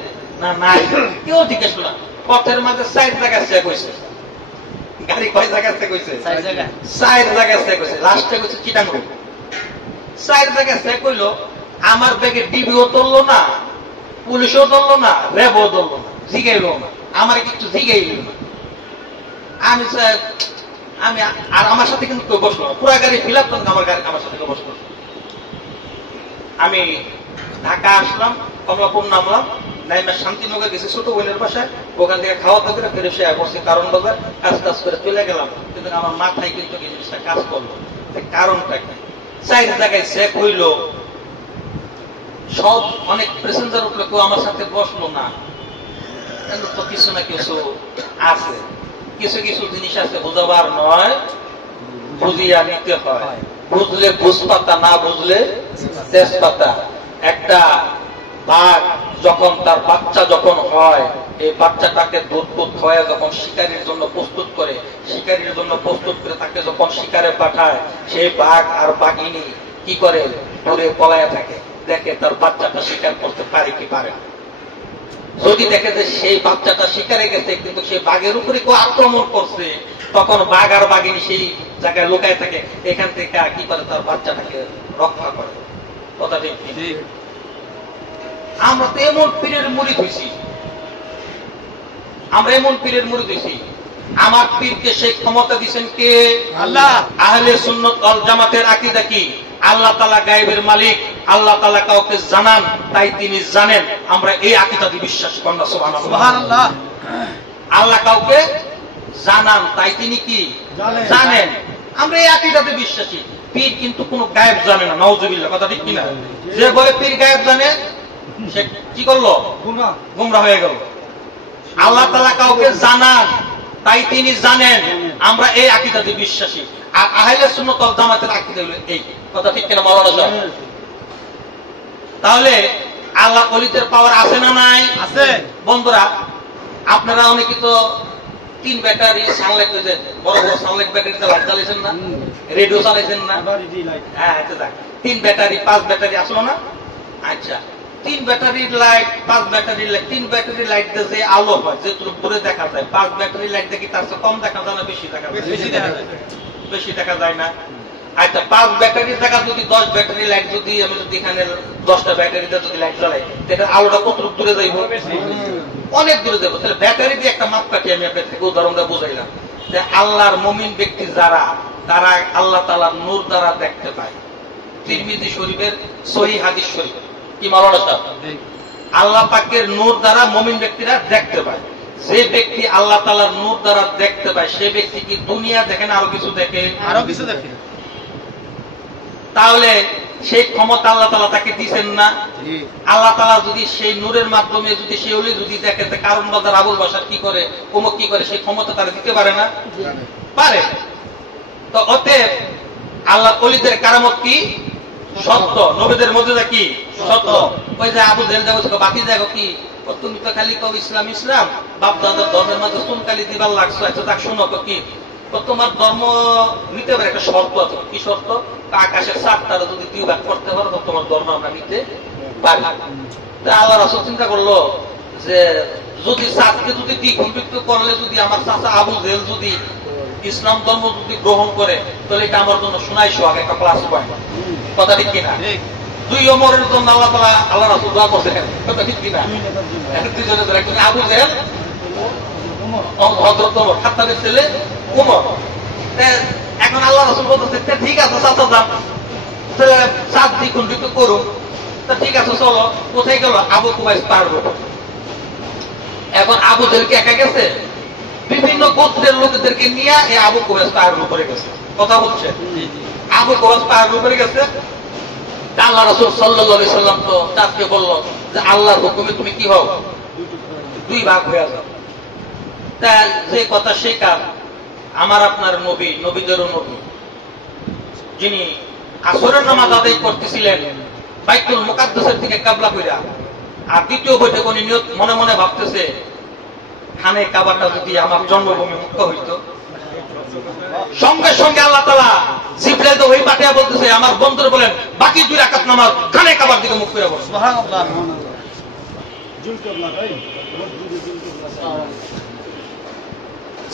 না, নাই। কেউ জিজ্ঞেস করলো না। পথের মাঝে 4 জায়গায় চেক হয়েছে, গাড়ি কয় জায়গায় চেক হয়েছে? 4 জায়গায় চেক হয়েছে। লাস্টে হচ্ছে চিটাগং। 4 জায়গায় চেক হইলো, আমার ব্যাগে ডিবিও ধরলো না, পুলিশও ধরলো না, র্যাবও ধরলো না। জিগাইলো না, আমার কিছু জিগাইল না। আমি আমি আর আমার সাথে কিন্তু কেউ বসলো, পুরা গাড়ি ফিল আপ আমার গাড়ি আমার সাথে কেউ বসলো। আমি ঢাকা আসলাম, কমলাপুর নামলাম, নাইমা শান্তিনগর গেছি ছোট বোনের বাসায়, ওখান থেকে খাওয়া দাওয়া করে ফেরে পড়ছি কারণ বাজার, কাজ টাজ করে চলে গেলাম। কিন্তু আমার মাথায় কিন্তু এই জিনিসটা কাজ করলো, কারণটা কি? 4 জায়গায় চেক হইলো, সব অনেক প্যাসেঞ্জার উঠলো, কেউ আমার সাথে বসলো না। তো কিছু না কিছু আছে, কিছু কিছু জিনিস আছে বোঝাবার নয়, বুঝিয়া নিতে হয়। বুঝলে বুঝপাতা, না বুঝলে তেজপাতা। একটা বাঘ যখন তার বাচ্চা যখন হয়, এই বাচ্চাটাকে দুধ খাওয়া যখন শিকারীর জন্য প্রস্তুত করে, শিকারীর জন্য প্রস্তুত করে তাকে যখন শিকারে পাঠায়, সেই বাঘ আর বাঘিনী কি করে? দূরে পলায় থাকে, দেখে তার বাচ্চাটা শিকার করতে পারে কি পারে। যদি দেখে যে সেই বাচ্চাটা শিকারে গেছে কিন্তু সেই বাঘের উপরে কেউ আক্রমণ করছে, তখন বাঘ আর বাঘিনী সেই জায়গায় লুকায় থাকে, এখান থেকে কি করে? তার বাচ্চাটাকে রক্ষা করে। কথা ঠিক? আমরা তো এমন পীরের মুরিদ হইছি, আমরা এমন পীরের মুরিদ হইছি, আমার পীরকে সেই ক্ষমতা দিচ্ছেন কে? আল্লাহ। আহলে সুন্নাত ওয়াল জামাতের আকীদা কি? আল্লাহ তাআলা গায়েবের মালিক, আল্লাহ তাআলা কাউকে জানান, তাই তিনি জানেন। আমরা এই আকীদাতে বিশ্বাস করি না। সুবহানাল্লাহ। আল্লাহ কাউকে জানান, তাই তিনি কি জানেন। আমরা এই আকীদাতে বিশ্বাসী। পীর কিন্তু কোনো গায়েব জানে না, নাউজুবিল্লাহ। কথা ঠিক কিনা? যে বলে পীর গায়েব জানে, সে কি করলো? গুমরা হয়ে গেল। আল্লাহ তাআলা কাউকে জানান, তাই তিনি জানেন। আমরা এই আকীদাতে বিশ্বাসী। আর আহলে সুন্নাত ওয়াল জামাতের আকীদা হলো এই। কথা ঠিক কিনা মাওলানা সাহেব? তাহলে আল্লাহ ওলিদের পাওয়ার আছে না নাই? আছে। বন্ধুরা, আপনারা অনেকে তো 3 ব্যাটারি সানলাইট, বড় বড় সানলাইট ব্যাটারিতে লাইট জ্বালাইছেন না, রেডিও চালাইছেন না? হ্যাঁ, 3 ব্যাটারি 5 ব্যাটারি আসলো না? আচ্ছা, 3 ব্যাটারির লাইট 5 ব্যাটারির লাইট, 3 ব্যাটারি লাইট দিয়ে যে আলো হয়, যে দূরে দেখা যায়, 5 ব্যাটারি লাইট দেখি তার চেয়ে কম দেখা যায় না বেশি দেখা যায়? বেশি দেখা যায় না? আচ্ছা, 5 ব্যাটারির জায়গা যদি 10 ব্যাটারি লাইট, যদি আমি যদি এখানে 10টা ব্যাটারিতে যদি লাইট জ্বালাই, তাহলে আলোটা কত দূরে যাইব? অনেক দূরে যাবো। তাহলে ব্যাটারি দিয়ে একটা মাপকাঠি আমি আপনাকে উদাহরণটা বুঝাইলাম যে আল্লাহর মুমিন ব্যক্তি যারা, তারা আল্লাহ তাআলার নূর দ্বারা দেখতে পায়। তিরমিজি শরীফের সহিহ হাদিস শরীফ। কি মাওলানা সাহেব? আল্লাহ পাকের নূর দ্বারা মুমিন ব্যক্তিরা দেখতে পায়। যে ব্যক্তি আল্লাহ তাআলার নূর দ্বারা দেখতে পায়, সে ব্যক্তি কি দুনিয়া দেখে না আরো কিছু দেখে? আরো কিছু দেখে। তাহলে সেই ক্ষমতা আল্লাহ তাআলা তাকে দিবেন না? আল্লাহ তাআলা যদি সেই নূরের মাধ্যমে যদি সেই ওলি যদি দেখে, কারণ বাজার আবুল বাশার কি করে, অমুক কি করে, সেই ক্ষমতা তারা দিতে পারে না? পারে। তো অতএব আল্লাহ ওলিদের কারামত কি? সত্য। নবীদের মুজিজা কি? সত্য। ওই যে আবু জেহেল যাবো বাতি দেখো কি, তুমি তো খালি কও ইসলাম ইসলাম, বাপ দাদার ধর্মের মধ্যে চুনকালি দিবার লাগছো। আচ্ছা, দেখ শোনো তো কি, তোমার ধর্ম নিতে পারে, একটা শর্ত আছে। কি শর্ত? আকাশের চাঁদ তারা যদি 2 ভাগ করতে পারো, তো তোমার ধর্ম আমরা নিতে পারি। আল্লাহ রাসূল চিন্তা করলো যে যদি চাঁদকে যদি দ্বিখণ্ডিত করলে, যদি আমার চাচা আবু জেহেল যদি ইসলাম ধর্ম যদি গ্রহণ করে, তাহলে এটা আমার জন্য শোনাই সোহাগ, একটা প্লাস পয়েন্ট। কথা ঠিক কিনা? 2 ওমরের জন্য আল্লাহ তাআলা, আল্লাহ রাসূল দোয়া করছেন। কথা ঠিক কিনা? দুইজনের ধরে, একজন আবু জেহেল, হযরত ওমর, খাত্তাবের ছেলে ওমর। এখন আল্লাহ রাসূল বলতেছে, ঠিক আছে চাচা যান, চাঁদ দ্বিখণ্ডিত করুন। তা ঠিক আছে চলো। কোথায় গেল? আবু কুবাইস পাহাড়ের উপর। এখন আবু জেহেল কি একা গেছে? বিভিন্ন গোত্রের লোকদেরকে নিয়ে এই আবু কুবাইস পাহাড়ের উপরে গেছে। কথা হচ্ছে, আবু কুবাইস পাহাড়ের উপরে গেছে। আল্লাহ রাসূল সাল্লাল্লাহু আলাইহি সাল্লাম তো চাঁদকে বলল যে আল্লাহর হুকুমে তুমি কি হও? 2 ভাগ হয়ে যাও। তা যে কথা সেই কাজ। আমার আপনার নবী, নবীদেরও নবী, যিনি আসরের নামাজ আদায় করতেছিলেন বাইতুল মুকাদ্দাসের দিকে কিবলা কইরা, আর দ্বিতীয় বৈঠক উনি মনে মনে ভাবতেছে, খানে কাবাটা যদি আমার জন্মভূমি মুক্ত হইতো। সঙ্গে সঙ্গে আল্লাহ তাআলা জিবরাইল ওই পাঠিয়ে বলতেছে, আমার বন্ধুরা বলেন বাকি 2 রাকাত নামাজ খানে কাবার দিকে মুখ করে পড়ো। সুবহানাল্লাহ।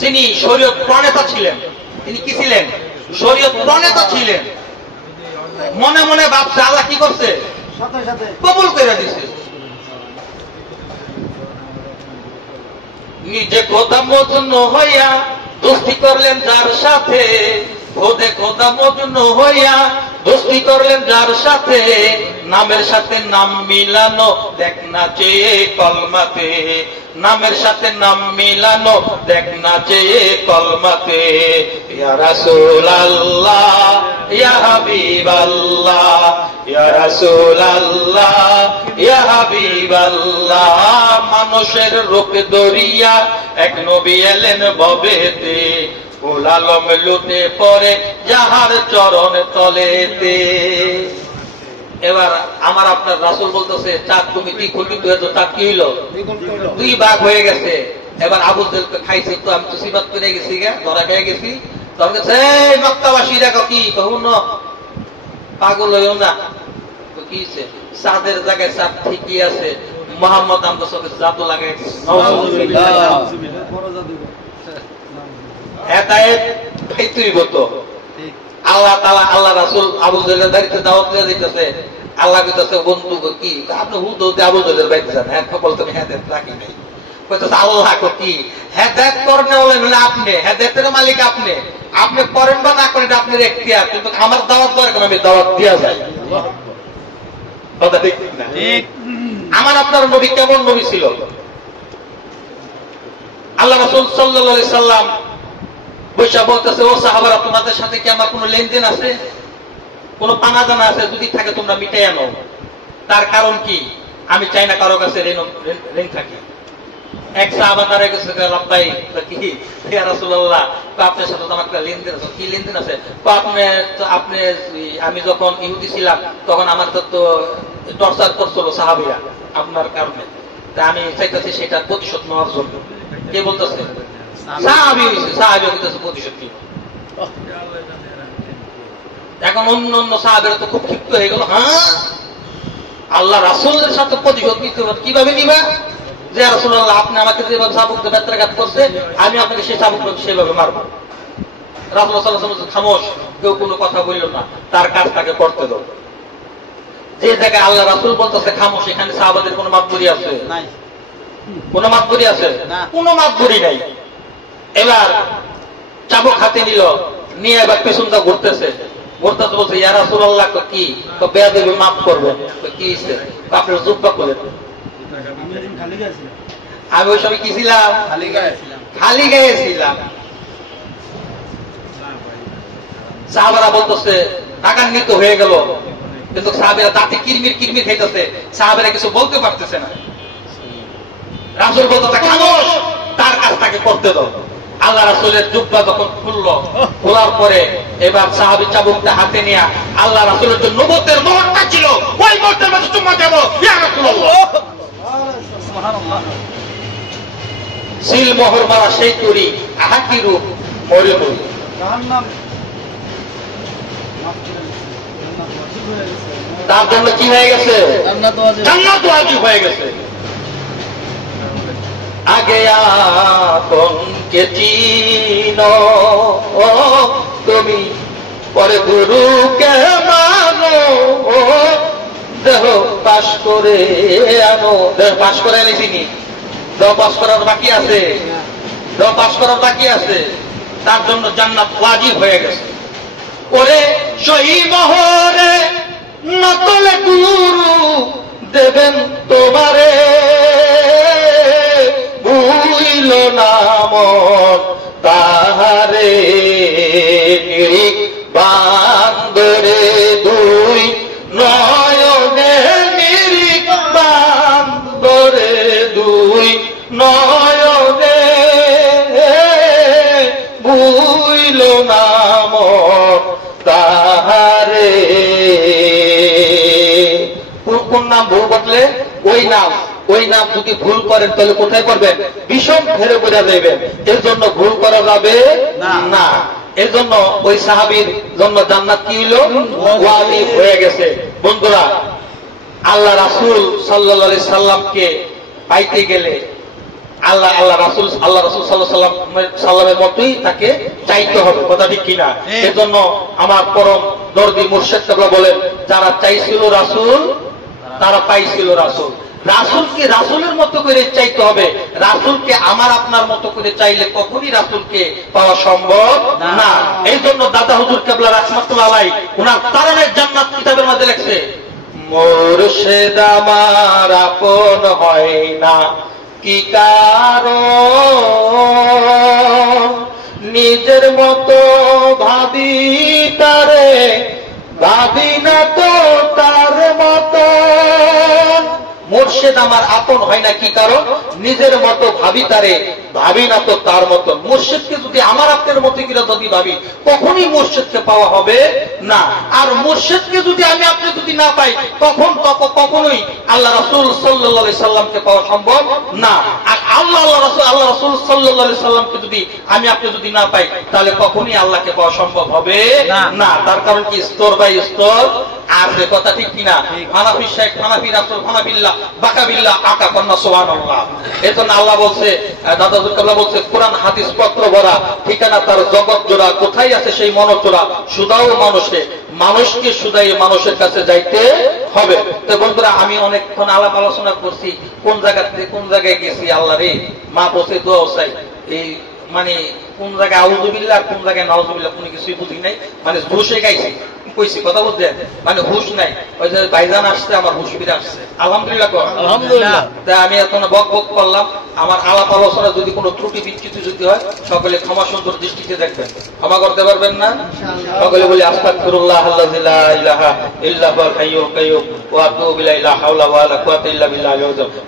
যিনি শরীয়ত প্রণেতা ছিলেন, তিনি কি ছিলেন? শরীয়ত প্রণেতা ছিলেন। মনে মনে ভাবছে, আল্লাহ কি করছে? কবুল করে দিয়েছে। নিজে খোদা মজনু হইয়া দোস্তি করলেন যার সাথে, খোদে খোদা মজনু হইয়া দোস্তি করলেন যার সাথে, নামের সাথে নাম মিলানো দেখ না চেয়ে কলমাতে, নামের সাথে নাম মিলানো দেখ না চেয়ে কলমাতে। ইয়া রাসূলুল্লাহ ইয়া হাবিবাল্লাহ, ইয়া রাসূলুল্লাহ ইয়া হাবিবাল্লাহ। মানুষের রূপ দরিয়া এক নবী এলেন ভবেতে, ফুল আলম লুটে পড়ে যাহার চরণ তলেতে। এবার আমার আপনার রাসূল বলতেছে চাঁদ তুমি কি খুলবি, তুই তো চাঁদ কি হইল, দুই ভাগ হয়ে গেছে। এবার আবু জেলকে খাইছি তো, আমি তো সিবাত করে গেছি, ধরা খেয়ে গেছি। তখন গেছে এই মক্কাবাসী দেখো কি কহুন, পাগল হইও না। তো কি চাঁদের জায়গায় চাঁদ ঠিকই আছে, মোহাম্মদ আমগো চোখে জাদু লাগাই আল্লাহ তাআলা আল্লাহ রাসূল আবু জেলের বাড়িতে দাওয়াত দিয়ে দিতেছে। আল্লাহ কইতেছে বন্ধু কি আপনি হুদুতে আবু জেলের বাড়িতে যান, হ্যাঁ সকল তুমি হেদায়েত রাখি নাই। কইতেছে আল্লাহ কি হেদায়েত করনে হলেন আপনি, হেদায়েতের মালিক আপনি, আপনি করেন বা না করেন আপনার এখতিয়ার, কিন্তু আমার দাওয়াত দরকার আমি দাওয়াত দিয়া যাই। কথা ঠিক না? ঠিক। আমার আপনার নবী কেমন নবী ছিল? আল্লাহ রাসূল সাল্লাল্লাহু আলাইহি সাল্লাম বৈশা বলতেছে ও সাহাবারা তোমাদের সাথে কি আমার কোনো লেনদেন আছে, কোনো পানা জানা আছে, যদি থাকে তোমরা মিটাই আনো। তার কারণ কি? আমি চাই না কারো কাছে ঋণ থাকি। এক সাহাবা তার কাছে লাব্বাই কি ইয়া রাসূলুল্লাহ, আপনার সাথে তো আমার একটা লেনদেন আছে। কি লেনদেন আছে? আপনি আমি যখন ইহুদি ছিলাম তখন আমার তো টর্চার করছিল সাহাবীরা আপনার কারণে, তা আমি চাইতেছি সেটা প্রতিশোধ নেওয়ার জন্য। কে বলতেছে? সাহাবী হইছে, সাহাবী হইতেছে প্রতিশোধ কি। এখন অন্য অন্য সাহাবীরা তো খুব ক্ষিপ্ত হয়ে গেল, হ্যাঁ আল্লাহ রাসূলের সাথে প্রতিশোধ নিতে কিভাবে নিবা? যে রাসূলুল্লাহ আপনি আমাকে যেভাবে চাবুক দিয়ে ব্যত্রাঘাত করছে, আমি আপনাকে সেই চাবুক সেভাবে মারব। রাসূলুল্লাহ সাল্লাল্লাহু আলাইহি ওয়াসাল্লাম খামোশ, কেউ কোনো কথা বলল না, তার কাজ তাকে করতে দাও। যে জায়গায় আল্লাহ রাসূল বলতেছে খামোশ, এখানে সাহাবাদের কোনো মাতবুরি আছে? নাই। কোনো মাতবুরি আছে? কোনো মাতবুরি নাই। এবার চাবুক হাতে নিল, নিয়ে এবার পেছনটা ঘুরতেছে, ঘুরতেছে বলছে ইয়া রাসূলুল্লাহ কি বেয়াদবি মাফ করবেন। কি হইছে? আপনার জুব্বা খুলে। আমি ওই সময় কি ছিলাম? খালি গায়ে ছিলাম। সাহাবারা বলতেছে রাগান্বিত হয়ে গেল, কিন্তু সাহাবীরা তাতে কিরমির কিরমির খাইতেছে, সাহাবীরা কিছু বলতে পারতেছে না। রাসূল বলতেছে খামোশ, তার কাজ তাকে করতে দাও। আল্লাহ রাসূলের জুব্বা যখন খুললো, খোলার পরে এবার সাহাবী চাবুকটা হাতে নিয়ে আল্লাহ রাসূলের যে নবুয়তের মোহরটা ছিল ওই মোহরটার মধ্যে চুম্মা দেব। ইয়া রাসূলুল্লাহ সুবহানাল্লাহ। সিল মোহর মারা সেই তরি আহাকি রূপ মরে মরে জাহান্নাম, তার জন্য কি হয়ে গেছে? জান্নাত ওয়াজিব হয়ে গেছে। আগে আপনকে চিনো তুমি, পরে গুরুকে মানো, দেহ পাশ করে আনো। দেহ পাশ করে এনেছিনি, দেহ পাশ করার বাকি আছে, দেহ পাশ করার বাকি আছে, তার জন্য জান্নাত ওয়াজিব হয়ে গেছে। ওরে সহি মোহরে নকলে গুরু দেবেন তোমারে, ভুইল নাম তাহারে নিরিখ বান্দরে, দুই নয়নে নিরিখ বান্দরে, দুই নয়নে ভুইল নাম তাহারে। কোন নাম ভুল বদলে? ওই নাম, ওই নাম যদি ভুল করেন তাহলে কোথায় করবেন? বিষম ফেরে বোঝা যাবেন। এর জন্য ভুল করা যাবে না। এর জন্য ওই সাহাবীর জন্য জান্নাত কি হলো? ওয়াজিব হয়ে গেছে। বন্ধুরা, আল্লাহ রাসূল সাল্লাল্লাহু আলাইহি সাল্লামকে পাইতে গেলে আল্লাহ রাসূল সাল্লাল্লাহু আলাইহি সাল্লামের মতোই তাকে চাইতে হবে। কথা ঠিক কিনা? এর জন্য আমার পরম দরদি মুর্শিদ কেবলা বলেন, যারা চাইছিল রাসূল তারা পাইছিল রাসূল। রাসূলকে রাসূলকে রাসূলের মতো করে চাইতে হবে। রাসূলকে আমার আপনার মতো করে চাইলে কখনই রাসূলকে পাওয়া সম্ভব না। এই জন্য দাদা হুজুর কেবলা রাহমাতুল্লাহ আলাইহি ওনার তারানের জান্নাত কিতাবের মধ্যে লিখছে, মুর্শিদ আমার আপন হয় না কি কারণ, নিজের মতো ভাবি তারে, ভাবি না তো তার মতো। মুর্শিদ আমার আপন হয় না কি কারণ, নিজের মতো ভাবি তারে, ভাবি না তো তার মতো। মুর্শিদকে যদি আমার আপনার মতো কিনা যদি ভাবি, কখনই মুর্শিদকে পাওয়া হবে না। আর মুর্শিদকে যদি আমি আপনি যদি না পাই, তখন কখনোই আল্লাহ রাসূল সাল্লাল্লাহু আলাইহি সাল্লামকে পাওয়া সম্ভব না। আর আল্লাহ রাসূল সাল্লাল্লাহু আলাইহি সাল্লামকে যদি আমি আপনি যদি না পাই, তাহলে কখনোই আল্লাহকে পাওয়া সম্ভব হবে না। তার কারণ কি, স্তর বাই স্তর আর যে কথা ঠিক কিনা। হানাফি শেখ, হানাফি রাসূল, হানাবিল্লাহ, বাকাবিল্লাহ, আকা কন্যা সুবহানাল্লাহ। এজন্য আল্লাহ বলছে, দাদা হুজুর কেবলা বলছে, কোরআন হাদিস পত্র ভরা, ঠিকানা তার জগৎ জোড়া, কোথায় আছে সেই মনচোরা, সুদাও মানুষে, মানুষকে সুদাই মানুষের কাছে যাইতে হবে। তো বন্ধুরা, আমি অনেকক্ষণ আলাপ আলোচনা করছি, কোন জায়গা থেকে কোন জায়গায় গেছি। আল্লাহ রে, মা বসে দোয়া চাই, এই মানে কোন জায়গায় আউযুবিল্লাহ আর কোন জায়গায় নাউযুবিল্লাহ কোনো কিছুই বুঝি নাই, মানে হুশে গাইছি কইছি, কথা বুঝছেন, মানে হুশ নাই। ওই যে ভাইজান আসছে, আমার হুশ ফিরে আসছে, আলহামদুলিল্লাহ। আলহামদুলিল্লাহ। তা আমি এখন বক বক করলাম, আমার আলাপ আলোচনা যদি কোনো ত্রুটি বিচ্যুতি যদি হয়, সকলে ক্ষমা সুন্দর দৃষ্টিতে দেখবেন, ক্ষমা করতে পারবেন না? সকলে বলি আস্তাগফিরুল্লাহ আল্লাযী লা ইলাহা ইল্লা হুয়াল হাইয়ুল কাইয়্যুম ওয়া আতুবু ইলাইহি লা হাওলা ওয়া লা কুওয়াতা ইল্লা বিল্লাহিল আলিয়্যিল আযীম।